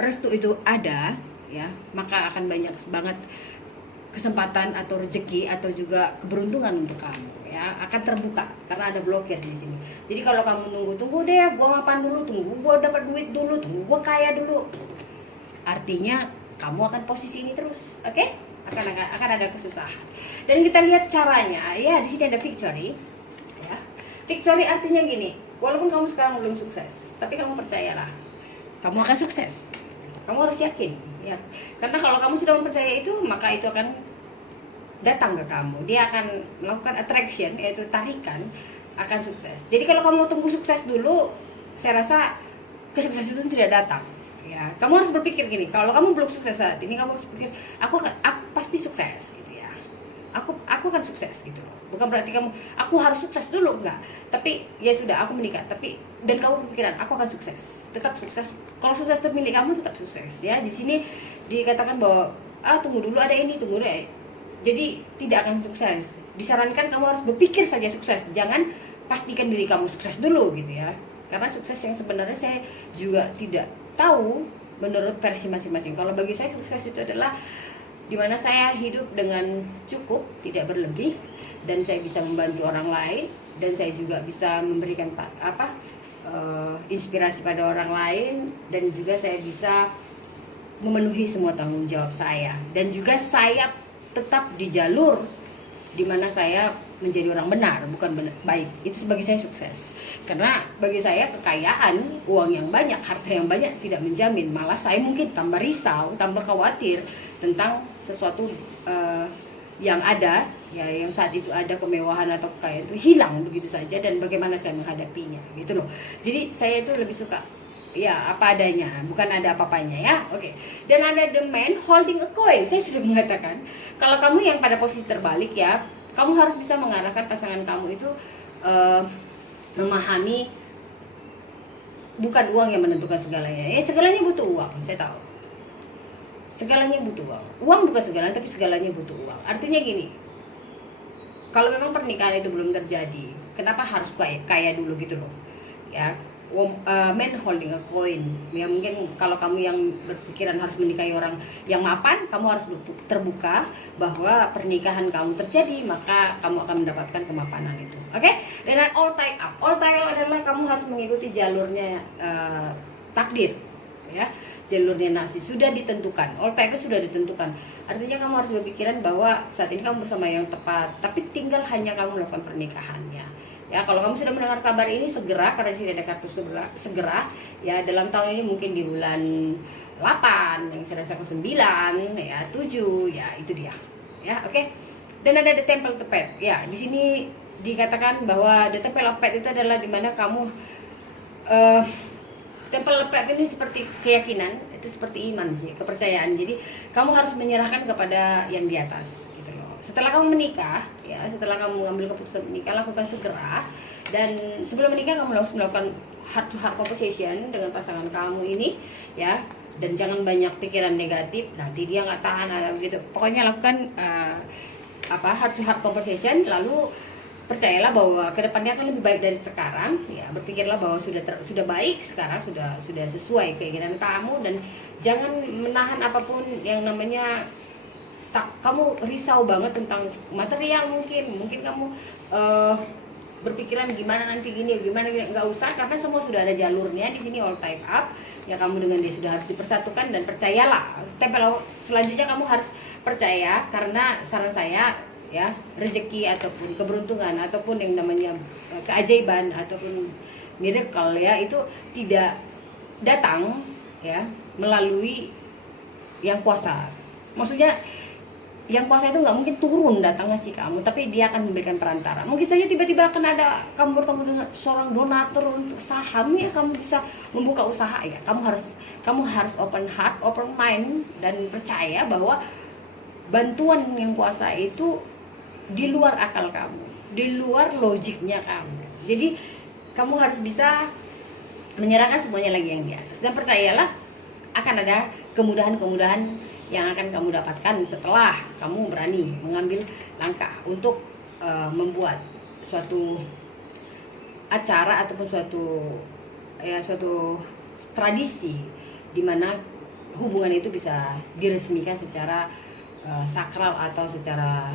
restu itu ada ya, maka akan banyak banget kesempatan atau rezeki atau juga keberuntungan untuk kamu ya, akan terbuka karena ada blokir di sini. Jadi kalau kamu tunggu deh, gua mapan dulu, tunggu gua dapat duit dulu, tunggu gua kaya dulu, artinya kamu akan posisi ini terus, oke? Akan ada kesusahan. Dan kita lihat caranya ya, di sini ada victory ya. Victory artinya gini, walaupun kamu sekarang belum sukses, tapi kamu percayalah kamu akan sukses. Kamu harus yakin ya, karena kalau kamu sudah mempercayai itu, maka itu akan datang ke kamu. Dia akan melakukan attraction, yaitu tarikan, akan sukses. Jadi kalau kamu tunggu sukses dulu, saya rasa kesuksesan itu tidak datang ya. Kamu harus berpikir gini, kalau kamu belum sukses saat ini, kamu harus pikir aku pasti sukses gitu ya. Aku akan sukses gitu loh. Bukan berarti aku harus sukses dulu, enggak. Tapi ya sudah, aku menikah, dan kamu berpikiran aku akan sukses. Tetap sukses. Kalau sukses itu milik kamu, tetap sukses ya. Di sini dikatakan bahwa tunggu dulu ada ini, tunggu dulu. Jadi tidak akan sukses. Disarankan kamu harus berpikir saja sukses. Jangan pastikan diri kamu sukses dulu gitu ya. Karena sukses yang sebenarnya saya juga tidak tahu menurut versi masing-masing. Kalau bagi saya sukses itu adalah dimana saya hidup dengan cukup, tidak berlebih, dan saya bisa membantu orang lain, dan saya juga bisa memberikan inspirasi pada orang lain, dan juga saya bisa memenuhi semua tanggung jawab saya, dan juga saya tetap di jalur dimana saya menjadi orang benar, bukan baik. Itu sebagai saya sukses. Karena bagi saya kekayaan, uang yang banyak, harta yang banyak tidak menjamin. Malah saya mungkin tambah risau, tambah khawatir tentang sesuatu yang ada, ya, yang saat itu ada kemewahan atau kekayaan itu hilang begitu saja, dan bagaimana saya menghadapinya, gitu loh. Jadi saya itu lebih suka ya apa adanya, bukan ada apa-apanya ya. Oke. Dan ada the man holding a coin. Saya sudah mengatakan, kalau kamu yang pada posisi terbalik ya, kamu harus bisa mengarahkan pasangan kamu itu memahami bukan uang yang menentukan segalanya. Segalanya butuh uang, saya tahu. Segalanya butuh uang. Uang bukan segalanya, tapi segalanya butuh uang. Artinya gini, kalau memang pernikahan itu belum terjadi, kenapa harus kaya dulu gitu loh? Ya, man holding a coin. Ya mungkin kalau kamu yang berpikiran harus menikahi orang yang mapan, kamu harus terbuka bahwa pernikahan kamu terjadi, maka kamu akan mendapatkan kemapanan itu. Oke? Dengan all tie up. All tie up adalah kamu harus mengikuti jalurnya takdir, ya. Jalurnya nasib sudah ditentukan. All tie up sudah ditentukan. Artinya kamu harus berpikiran bahwa saat ini kamu bersama yang tepat, tapi tinggal hanya kamu melakukan pernikahannya. Ya, kalau kamu sudah mendengar kabar ini segera, karena sini ada kartu segera ya, dalam tahun ini mungkin di bulan 8, yang saya rasa ke 9, ya 7, ya itu dia. Ya, oke. Dan ada the temple of pet. Ya, di sini dikatakan bahwa the temple of pet itu adalah dimana kamu temple of pet ini seperti keyakinan, itu seperti iman sih, kepercayaan. Jadi kamu harus menyerahkan kepada yang di atas. Setelah kamu menikah, ya, setelah kamu mengambil keputusan menikah, lakukan segera. Dan sebelum menikah kamu harus melakukan heart to heart conversation dengan pasangan kamu ini, ya. Dan jangan banyak pikiran negatif, nanti dia nggak tahan gitu. Pokoknya lakukan heart to heart conversation, lalu percayalah bahwa kedepannya akan lebih baik dari sekarang. Ya, berpikirlah bahwa sudah baik sekarang, sudah sesuai keinginan kamu, dan jangan menahan apapun yang namanya kamu risau banget tentang material. Mungkin kamu berpikiran gimana nanti gini, nggak usah, karena semua sudah ada jalurnya di sini. All type up ya, kamu dengan dia sudah harus dipersatukan, dan percayalah. Selanjutnya kamu harus percaya, karena saran saya ya, rezeki ataupun keberuntungan ataupun yang namanya keajaiban ataupun miracle ya, itu tidak datang ya melalui yang kuasa. Maksudnya yang kuasa itu nggak mungkin turun datang ngasih kamu, tapi dia akan memberikan perantara. Mungkin saja tiba-tiba akan ada kamu bertemu dengan seorang donatur untuk saham, ya kamu bisa membuka usaha ya. Kamu harus open heart, open mind, dan percaya bahwa bantuan yang kuasa itu di luar akal kamu, di luar logiknya kamu. Jadi kamu harus bisa menyerahkan semuanya lagi yang di atas, dan percayalah akan ada kemudahan-kemudahan yang akan kamu dapatkan setelah kamu berani mengambil langkah untuk membuat suatu acara ataupun suatu tradisi di mana hubungan itu bisa diresmikan secara sakral atau secara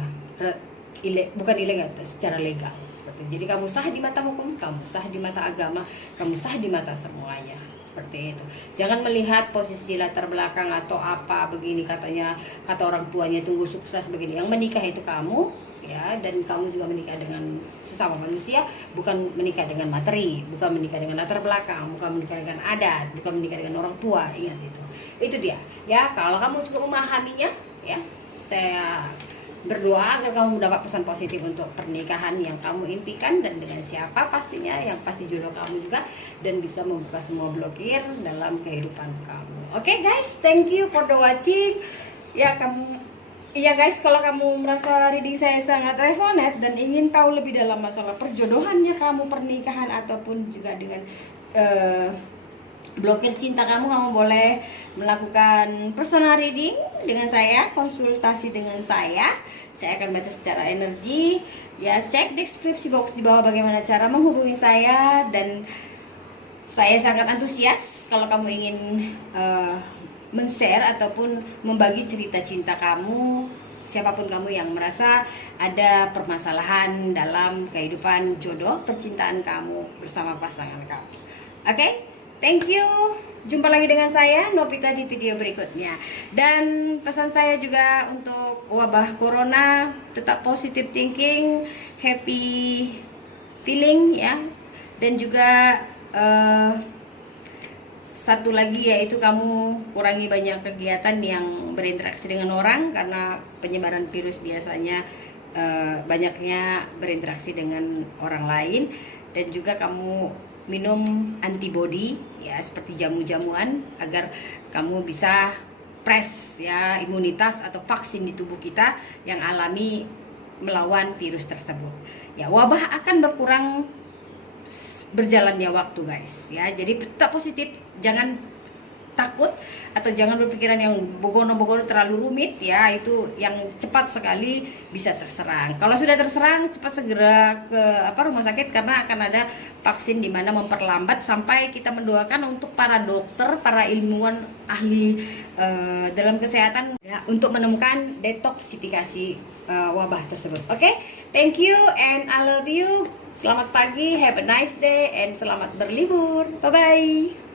bukan ilegal, secara legal seperti itu. Jadi kamu sah di mata hukum, kamu sah di mata agama, kamu sah di mata semuanya, seperti itu. Jangan melihat posisi latar belakang atau apa begini, katanya kata orang tuanya tunggu sukses begini. Yang menikah itu kamu, ya, dan kamu juga menikah dengan sesama manusia, bukan menikah dengan materi, bukan menikah dengan latar belakang, bukan menikah dengan adat, bukan menikah dengan orang tua. Ingat itu dia ya. Kalau kamu juga memahaminya, ya, saya berdoa agar kamu mendapat pesan positif untuk pernikahan yang kamu impikan, dan dengan siapa pastinya, yang pasti jodoh kamu juga, dan bisa membuka semua blokir dalam kehidupan kamu. Oke guys, thank you for the watching. Ya guys, kalau kamu merasa reading saya sangat resonate dan ingin tahu lebih dalam masalah perjodohannya kamu, pernikahan, ataupun juga dengan blokir cinta kamu boleh melakukan personal reading dengan saya, konsultasi dengan saya. Saya akan baca secara energi. Ya, cek deskripsi box di bawah bagaimana cara menghubungi saya, dan saya sangat antusias kalau kamu ingin men-share ataupun membagi cerita cinta kamu, siapapun kamu yang merasa ada permasalahan dalam kehidupan jodoh percintaan kamu bersama pasangan kamu. Oke? Thank you. Jumpa lagi dengan saya Novita di video berikutnya. Dan pesan saya juga untuk wabah corona, tetap positive thinking, happy feeling ya. Dan juga satu lagi yaitu kamu kurangi banyak kegiatan yang berinteraksi dengan orang, karena penyebaran virus biasanya banyaknya berinteraksi dengan orang lain. Dan juga kamu minum antibody ya, seperti jamu-jamuan agar kamu bisa fresh ya, imunitas atau vaksin di tubuh kita yang alami melawan virus tersebut. Ya, wabah akan berkurang berjalannya waktu guys ya. Jadi tetap positif, jangan takut atau jangan berpikiran yang bogono-bogono terlalu rumit ya, itu yang cepat sekali bisa terserang. Kalau sudah terserang, cepat segera ke rumah sakit, karena akan ada vaksin di mana memperlambat, sampai kita mendoakan untuk para dokter, para ilmuwan ahli dalam kesehatan ya, untuk menemukan detoksifikasi wabah tersebut. Oke, thank you and I love you. Selamat pagi, have a nice day, and selamat berlibur. Bye bye.